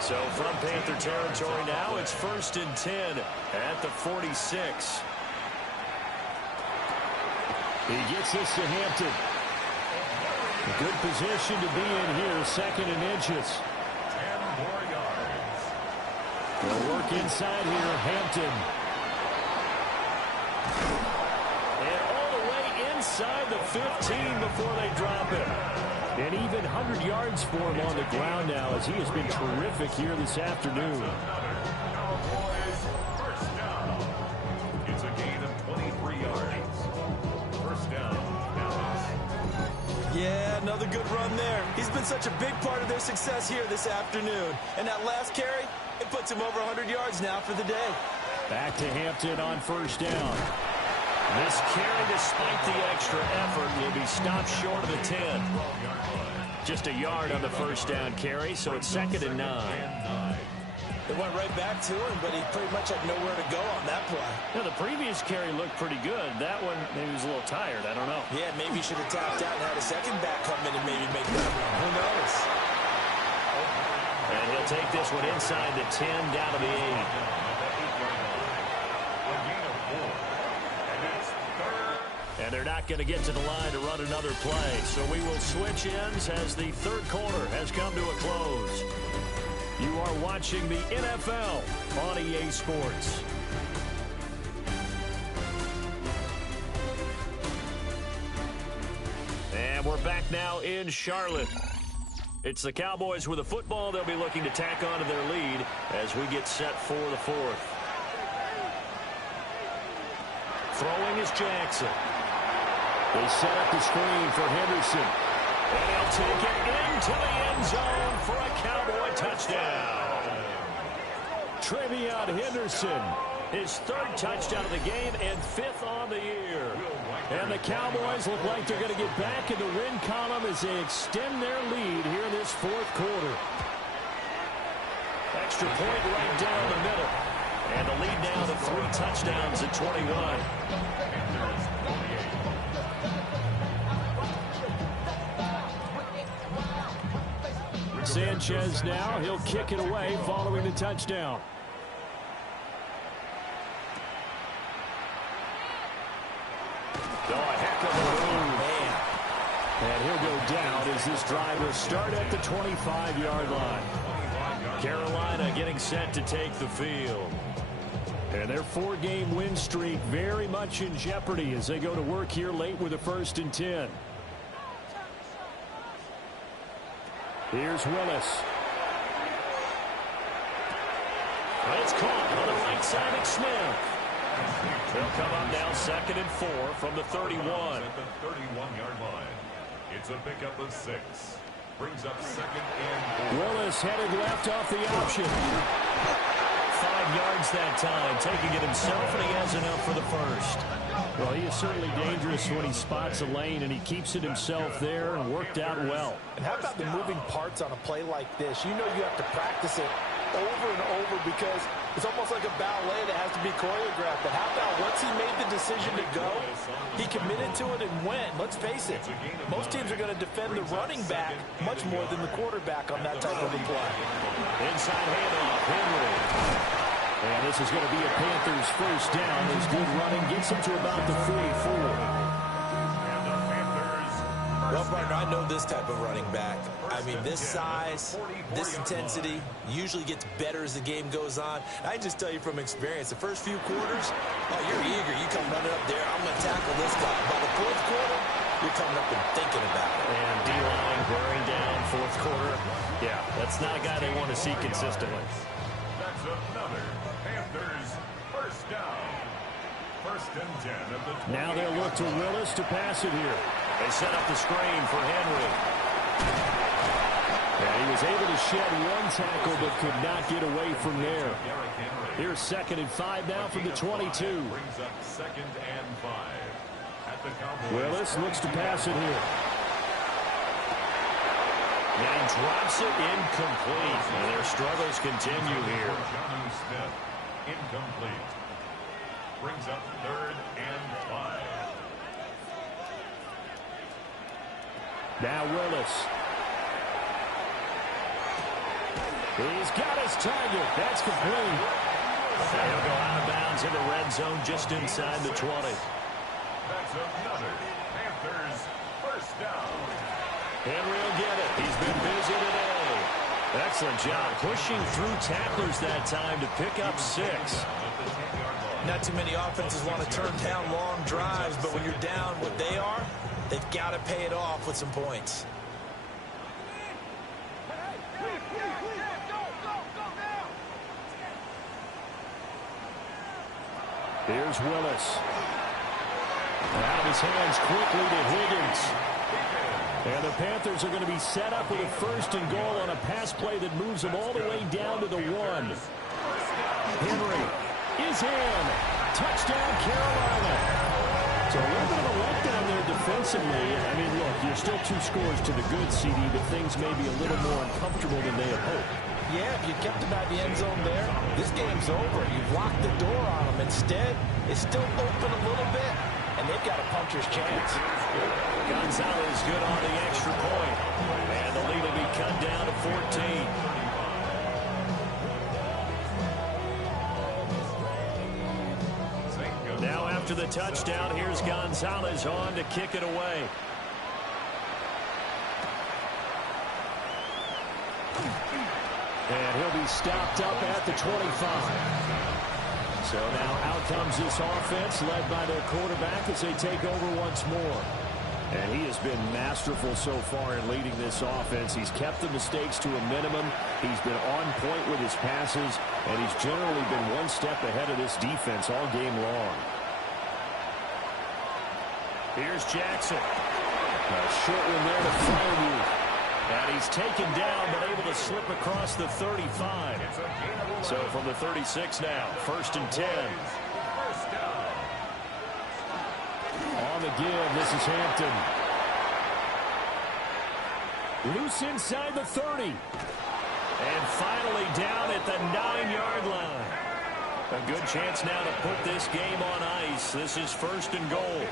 So from Panther territory now, it's 1st and 10 at the 46. He gets this to Hampton. A good position to be in here, 2nd and inches. 10 more yards. They'll work inside here, Hampton. And all the way inside the 15 before they drop him. And even 100 yards for him on the ground now, as he has been terrific here this afternoon. Cowboys first down. It's a gain of 23 yards. First down, Dallas. Yeah, another good run there. He's been such a big part of their success here this afternoon. And that last carry, it puts him over 100 yards now for the day. Back to Hampton on first down. This carry, despite the extra effort, will be stopped short of the 10. Just a yard on the first down carry, so it's 2nd and 9. It went right back to him, but he pretty much had nowhere to go on that play. Now, the previous carry looked pretty good. That one, maybe he was a little tired. I don't know. Yeah, maybe he should have tapped out and had a second back come in and maybe make that run. Who knows? And he'll take this one inside the 10, down to the 8. And they're not going to get to the line to run another play. So we will switch ends as the third quarter has come to a close. You are watching the NFL on EA Sports. And we're back now in Charlotte. It's the Cowboys with the football. They'll be looking to tack on to their lead as we get set for the fourth. Throwing is Jackson. They set up the screen for Henderson. And he'll take it into the end zone for a Cowboy touchdown. Trevion Henderson. His 3rd touchdown of the game and 5th on the year. And the Cowboys look like they're going to get back in the win column as they extend their lead here in this 4th quarter. Extra point right down the middle. And the lead now to 3 touchdowns at 21. Sanchez now, he'll kick it away following the touchdown. Oh, a heck of a move. Man. And he'll go down as this drive will start at the 25-yard line. Carolina getting set to take the field. And their 4-game win streak very much in jeopardy as they go to work here late with a 1st and 10. Here's Willis. It's caught on the right side of Smith. They'll come up now 2nd and 4 from the 31. At the 31-yard line. It's a pickup of 6. Brings up 2nd and 4. Willis headed left off the option. 5 yards that time, taking it himself, and he has enough for the 1st. Well, he is certainly dangerous when he spots a lane, and he keeps it himself there and worked out well. And how about the moving parts on a play like this? You know you have to practice it over and over because it's almost like a ballet that has to be choreographed. But how about once he made the decision to go, he committed to it and went. Let's face it, most teams are going to defend the running back much more than the quarterback on that type of a play. Inside handoff, Henry. And this is going to be a Panthers first down as good running gets him to about the 44. And the Panthers. Well, partner, I know this type of running back. I mean, this size, this intensity usually gets better as the game goes on. I can just tell you from experience, the first few quarters, oh, you're eager. You come running up there, I'm going to tackle this guy. By the 4th quarter, you're coming up and thinking about it. And D-line wearing down 4th quarter. Yeah, that's not a guy they want to see consistently. That's another Panthers first down. 1st and 10 of the 20. Now they'll look to Willis to pass it here. They set up the screen for Henry. And he was able to shed one tackle but could not get away from there. Here's 2nd and 5 now from the 22. Brings up 2nd and 5. At the Cowboys. Willis looks to pass it here. And he drops it incomplete. And their struggles continue here. Johnny Smith, incomplete. Brings up 3rd and 5. Now Willis. He's got his target. That's complete. And he'll go out of bounds in the red zone just inside the 20. That's another Panthers first down. Henry will get it. He's been busy today. Excellent job pushing through tacklers that time to pick up 6. At the 10-yard line. Not too many offenses want to turn down long drives, but when you're down what they are, they've got to pay it off with some points. Here's Willis. Out of his hands quickly to Higgins. And the Panthers are going to be set up with a 1st and goal on a pass play that moves them all the way down to the 1. Henry is in. Touchdown, Carolina. So a little bit of a letdown there defensively. I mean, look, you're still 2 scores to the good, CD, but things may be a little more uncomfortable than they had hoped. Yeah, if you kept them out of the end zone there, this game's over. You've locked the door on them. Instead, it's still open a little bit, and they've got a puncher's chance. Gonzalez good on the extra point. And the lead will be cut down to 14. Now after the touchdown, here's Gonzalez on to kick it away. And he'll be stopped up at the 25. So now out comes this offense led by their quarterback as they take over once more. And he has been masterful so far in leading this offense. He's kept the mistakes to a minimum. He's been on point with his passes, and he's generally been one step ahead of this defense all game long. Here's Jackson. A short one there to Freiermuth. And he's taken down, but able to slip across the 35. So from the 36 now, 1st and 10. On the give, this is Hampton. Loose inside the 30. And finally down at the 9-yard line. A good chance now to put this game on ice. This is 1st and goal.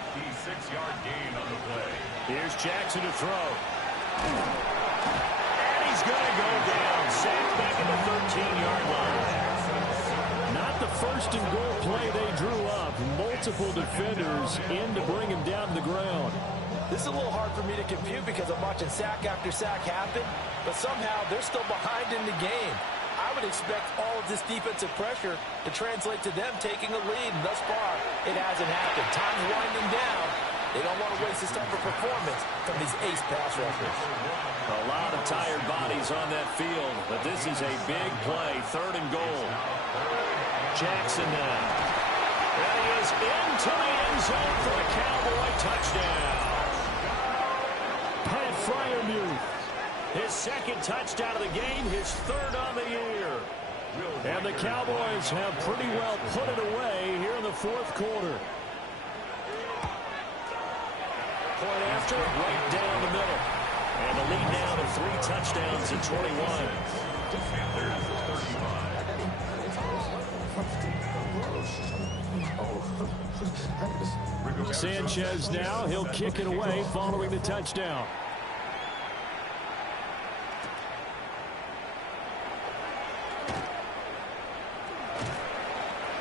56-yard gain on the play. Here's Jackson to throw. And he's going to go down. Sacked back at the 13-yard line. Not the 1st and goal play they drew up. Multiple defenders in to bring him down to the ground. This is a little hard for me to compute because I'm watching sack after sack happen, but somehow they're still behind in the game. I would expect all of this defensive pressure to translate to them taking a lead, and thus far, it hasn't happened. Time's winding down. They don't want to waste this type of performance from these ace pass rushers. A lot of tired bodies on that field, but this is a big play. 3rd and goal. Jackson now. And he is into the end zone for a Cowboy touchdown. Pat Freiermuth. His 2nd touchdown of the game, his 3rd on the year. And the Cowboys have pretty well put it away here in the 4th quarter. Point after, right down the middle. And the lead now to 3 touchdowns at 21. Sanchez now, he'll kick it away following the touchdown.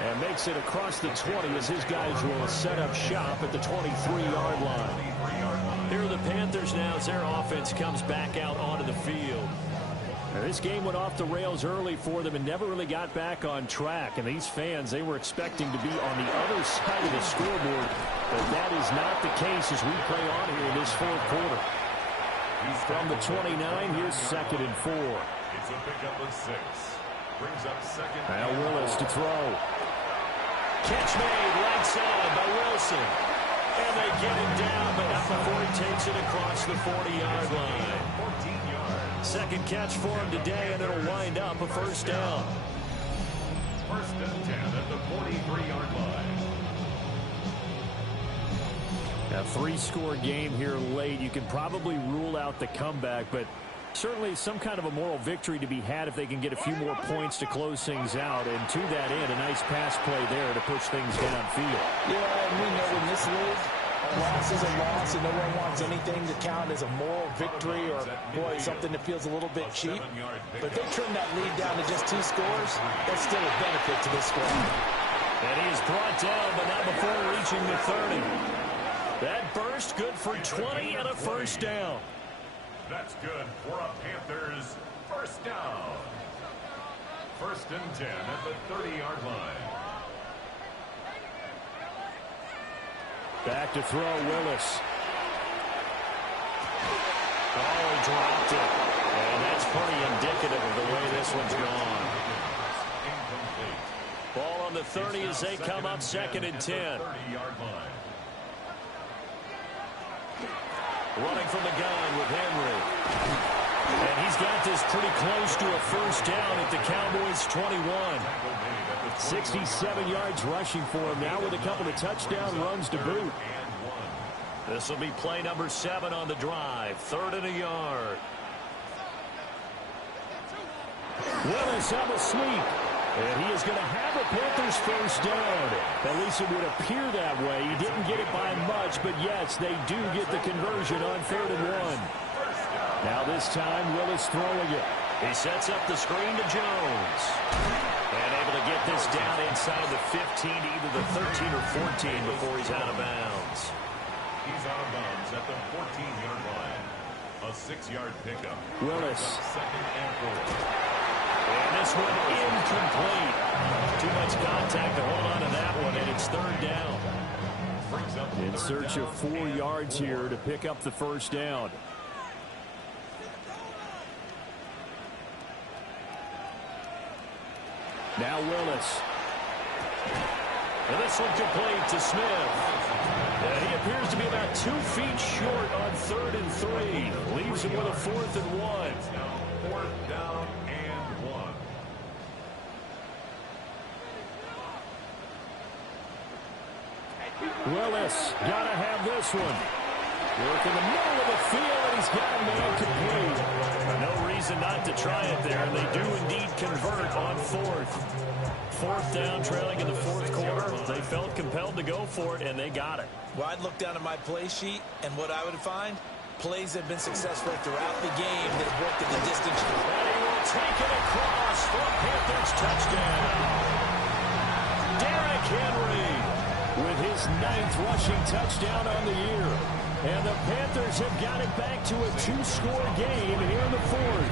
And makes it across the 20 as his guys will set up shop at the 23-yard line. Here are the Panthers now as their offense comes back out onto the field. Now, this game went off the rails early for them and never really got back on track. And these fans, they were expecting to be on the other side of the scoreboard. But that is not the case as we play on here in this 4th quarter. From the 29, here's 2nd and 4. It's a pickup of 6. Brings up 2nd. Now Willis to throw. Catch made right side by Wilson. And they get him down, but not before he takes it across the 40-yard line. 14 yards. 2nd catch for him today, and it'll wind up a 1st down. 1st and 10 at the 43-yard line. A 3-score game here late. You can probably rule out the comeback, but certainly some kind of a moral victory to be had if they can get a few more points to close things out. And to that end, a nice pass play there to push things downfield. Yeah, and we know in this league, a loss is a loss, and no one wants anything to count as a moral victory or, boy, something that feels a little bit cheap. But if they trim that lead down to just 2 scores, that's still a benefit to this squad. And he is brought down, but not before reaching the 30. That burst good for 20 and a 1st down. That's good for a Panthers 1st down. 1st and 10 at the 30-yard line. Back to throw, Willis. Oh, he dropped it. And that's pretty indicative of the way this one's gone. Ball on the 30 as they come up 2nd and 10. Running from the gun with Henry. And he's got this pretty close to a first down at the Cowboys' 21. 67 yards rushing for him now with a couple of touchdown runs to boot. This will be play number 7 on the drive. 3rd and a yard. Willis on the sweep. And he is going to have a Panthers first down. At least it would appear that way. He didn't get it by much, but yes, they do get the conversion on 3rd and 1. Now this time, Willis throwing it. He sets up the screen to Jones. And able to get this down inside the 15 to either the 13 or 14 before he's out of bounds. He's out of bounds at the 14-yard line. A 6-yard pickup. Willis. 2nd and 4. And this one incomplete. Too much contact to hold on to that one, and it's 3rd down. In search of 4 yards here to pick up the first down. Now Willis. And this one complete to Smith. And he appears to be about 2 feet short on 3rd and 3. Leaves him with a 4th and 1. 4th down and 1. Willis got to have this one. Work in the middle of the field, and he's got a man complete. No reason not to try it there. They do indeed convert on 4th. 4th down, trailing in the 4th quarter. They felt compelled to go for it, and they got it. Well, I'd look down at my play sheet, and what I would find, plays that have been successful throughout the game that have worked at the distance. And he will take it across for a Panthers touchdown. Derrick Henry with his 9th rushing touchdown on the year. And the Panthers have got it back to a 2-score game here in the 4th.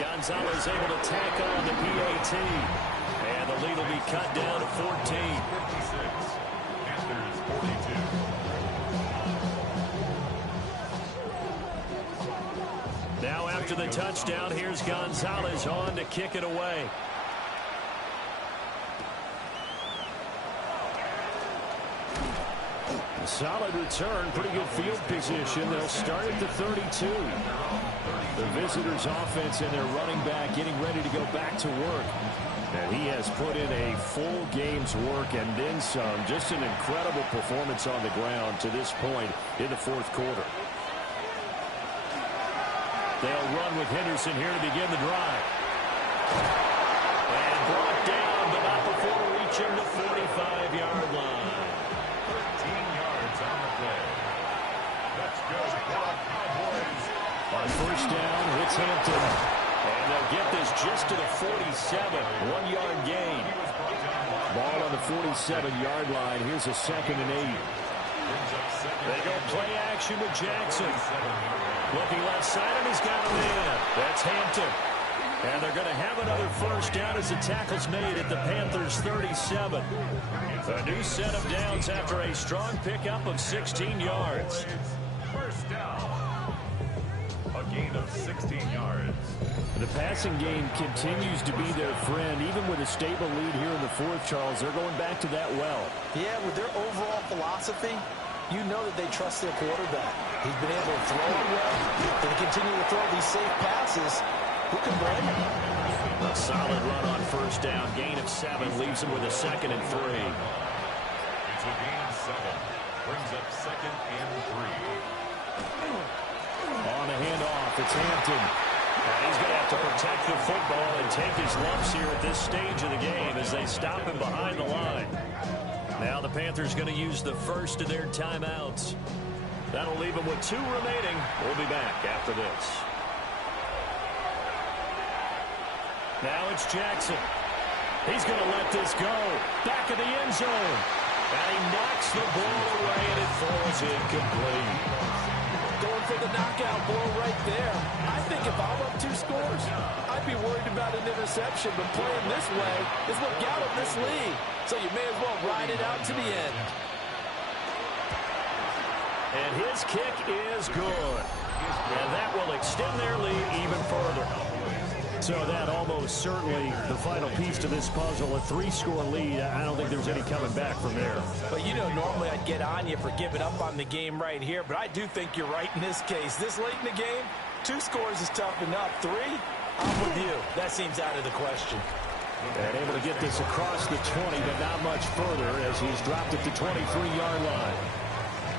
Gonzalez able to tack on the PAT. And the lead will be cut down to 14. 56. Panthers 42. Now after the touchdown, here's Gonzalez on to kick it away. A solid return, pretty good field position. They'll start at the 32. The visitors' offense and their running back getting ready to go back to work. And he has put in a full game's work and then some. Just an incredible performance on the ground to this point in the 4th quarter. They'll run with Henderson here to begin the drive. And brought down, but not before reaching the 45-yard line. 13 yards on the play. Let's go, Cowboys. On first down, it's Hampton. And they'll get this just to the 47, 1-yard gain. Ball on the 47-yard line. Here's a 2nd and 8. They go play action with Jackson. Looking left side, and he's got a man. That's Hampton. And they're going to have another first down as the tackle's made at the Panthers' 37. A new set of downs after a strong pickup of 16 yards. First down. A gain of 16 yards. The passing game continues to be their friend. Even with a stable lead here in the 4th, Charles, they're going back to that well. Yeah, with their overall philosophy, you know that they trust their quarterback. He's been able to throw it well. They continue to throw these safe passes. Who can blame him? A solid run on first down. Gain of 7 leaves him with a 2nd and 3. It's a gain of 7. Brings up 2nd and 3. On the handoff, it's Hampton. And he's going to have to protect the football and take his lumps here at this stage of the game as they stop him behind the line. Now the Panthers going to use the first of their timeouts. That'll leave them with 2 remaining. We'll be back after this. Now it's Jackson. He's going to let this go. Back of the end zone. And he knocks the ball away, and it falls incomplete. going for the knockout blow right there. I think if I'm up 2 scores, I'd be worried about an interception, but playing this way is what got him this lead. So you may as well ride it out to the end. And his kick is good. And that will extend their lead even further. So that almost certainly the final piece to this puzzle, a 3-score lead. I don't think there's any coming back from there. But, you know, normally I'd get on you for giving up on the game right here, but I do think you're right in this case. This late in the game, 2 scores is tough enough. 3, I'm with you. That seems out of the question. And able to get this across the 20, but not much further as he's dropped it to 23-yard line.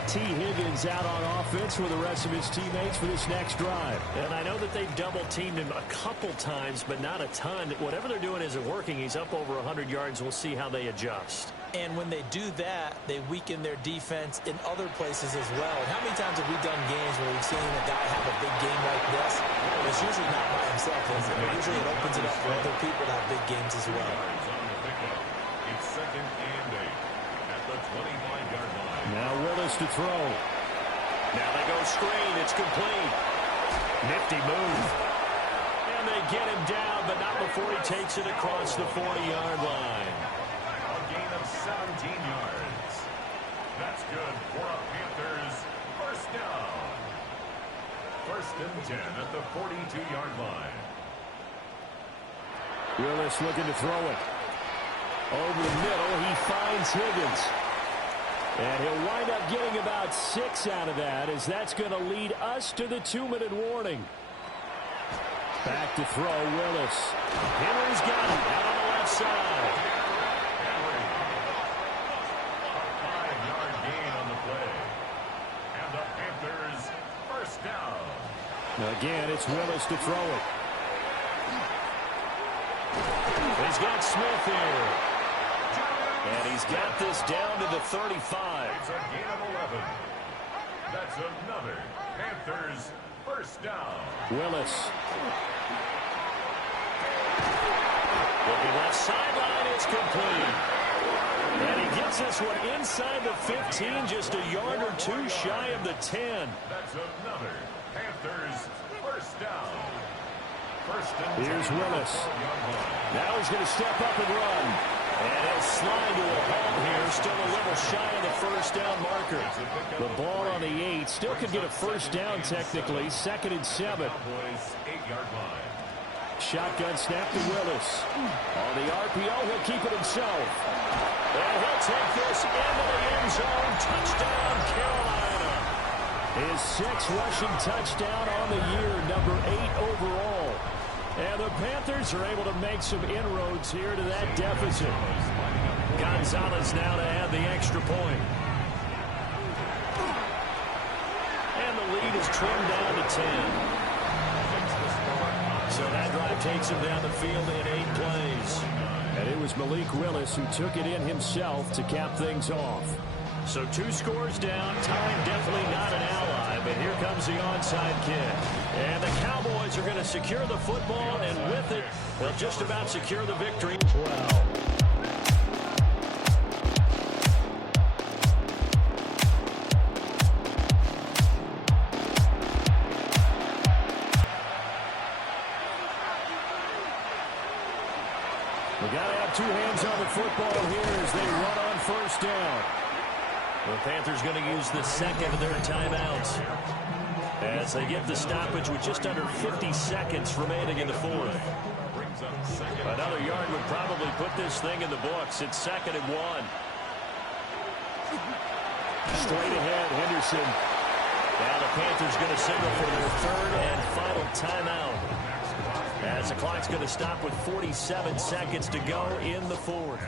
T. Higgins out on offense with the rest of his teammates for this next drive. And I know that they've double-teamed him a couple times, but not a ton. Whatever they're doing isn't working. He's up over 100 yards. We'll see how they adjust. And when they do that, they weaken their defense in other places as well. And how many times have we done games where we've seen a guy have a big game like this? It's usually not by himself, is it? Usually it opens it up for other people to have big games as well. It's 2nd and 8 at the 25-yard line. Now Willis to throw. Now they go screen. It's complete. Nifty move. And they get him down, but not before he takes it across the 40-yard line. A gain of 17 yards. That's good for a Panthers first down. 1st and 10 at the 42-yard line. Willis looking to throw it. Over the middle, he finds Higgins. And he'll wind up getting about 6 out of that, as that's going to lead us to the 2-minute warning. Back to throw, Willis. Henry's got it out on the left side. Henry. A 5-yard gain on the play. And the Panthers first down. Again, it's Willis to throw it. He's got Smith here. And he's got this down to the 35. It's a gain of 11. That's another Panthers first down. Willis. Looking left sideline, it's complete. And he gets this one inside the 15, just a yard or 2 shy of the 10. That's another Panthers first down. First and Here's 10. Willis. Now he's going to step up and run. And he'll slide to a halt here, still a little shy of the first down marker. The ball on the 8, still could get a first down technically, 2nd and 7. 8-yard line. Shotgun snap to Willis. On the RPO, he'll keep it himself. And he'll take this into the end zone. Touchdown, Carolina. His 6th rushing touchdown on the year, number 8 overall. And the Panthers are able to make some inroads here to that deficit. Gonzalez now to add the extra point. And the lead is trimmed down to 10. So that drive takes him down the field in 8 plays. And it was Malik Willis who took it in himself to cap things off. So 2 scores down. Time definitely not an ally, but here comes the onside kick. And the Cowboys are going to secure the football, and with it, they'll just about secure the victory. Wow. We got to have 2 hands on the football here as they run on first down. The Panthers going to use the 2nd of their timeouts as they get the stoppage with just under 50 seconds remaining in the 4th. Another yard would probably put this thing in the books. It's 2nd and 1. Straight ahead, Henderson. Now the Panthers going to signal for their 3rd and final timeout, as the clock's going to stop with 47 seconds to go in the 4th.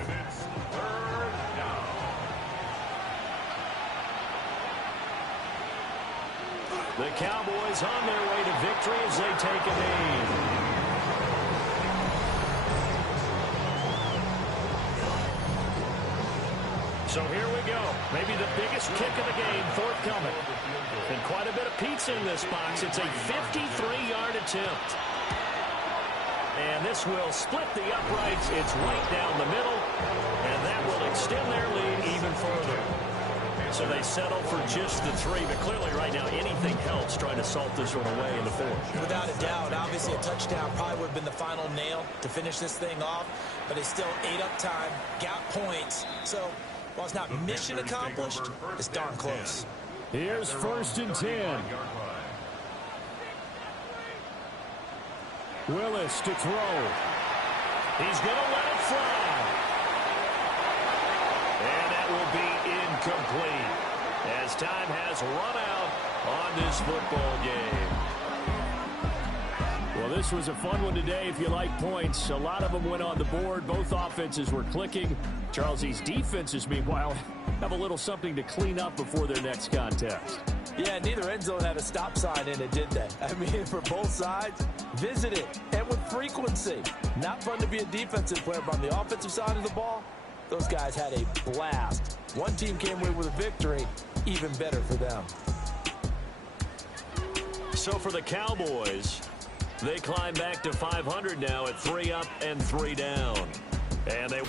The Cowboys on their way to victory as they take a knee. So here we go. Maybe the biggest kick of the game forthcoming. And quite a bit of pizza in this box. It's a 53-yard attempt. And this will split the uprights. It's right down the middle. And that will extend their lead even further. So they settle for just the 3, but clearly right now anything helps trying to salt this one away in the 4th. Without a doubt, obviously a touchdown probably would have been the final nail to finish this thing off, but it's still ate up time, got points. So while it's not mission accomplished, it's darn close. Here's 1st and 10. Willis to throw. He's going to let it fly. And that will be incomplete as time has run out on this football game. Well, this was a fun one today if you like points. A lot of them went on the board. Both offenses were clicking. Charles, these defenses, meanwhile, have a little something to clean up before their next contest. Yeah, neither end zone had a stop sign in it, did they? I mean, for both sides, visit it, and with frequency. Not fun to be a defensive player, but on the offensive side of the ball, those guys had a blast. One team came away with a victory, even better for them. So for the Cowboys, they climb back to 500 now at 3 up and 3 down. And they...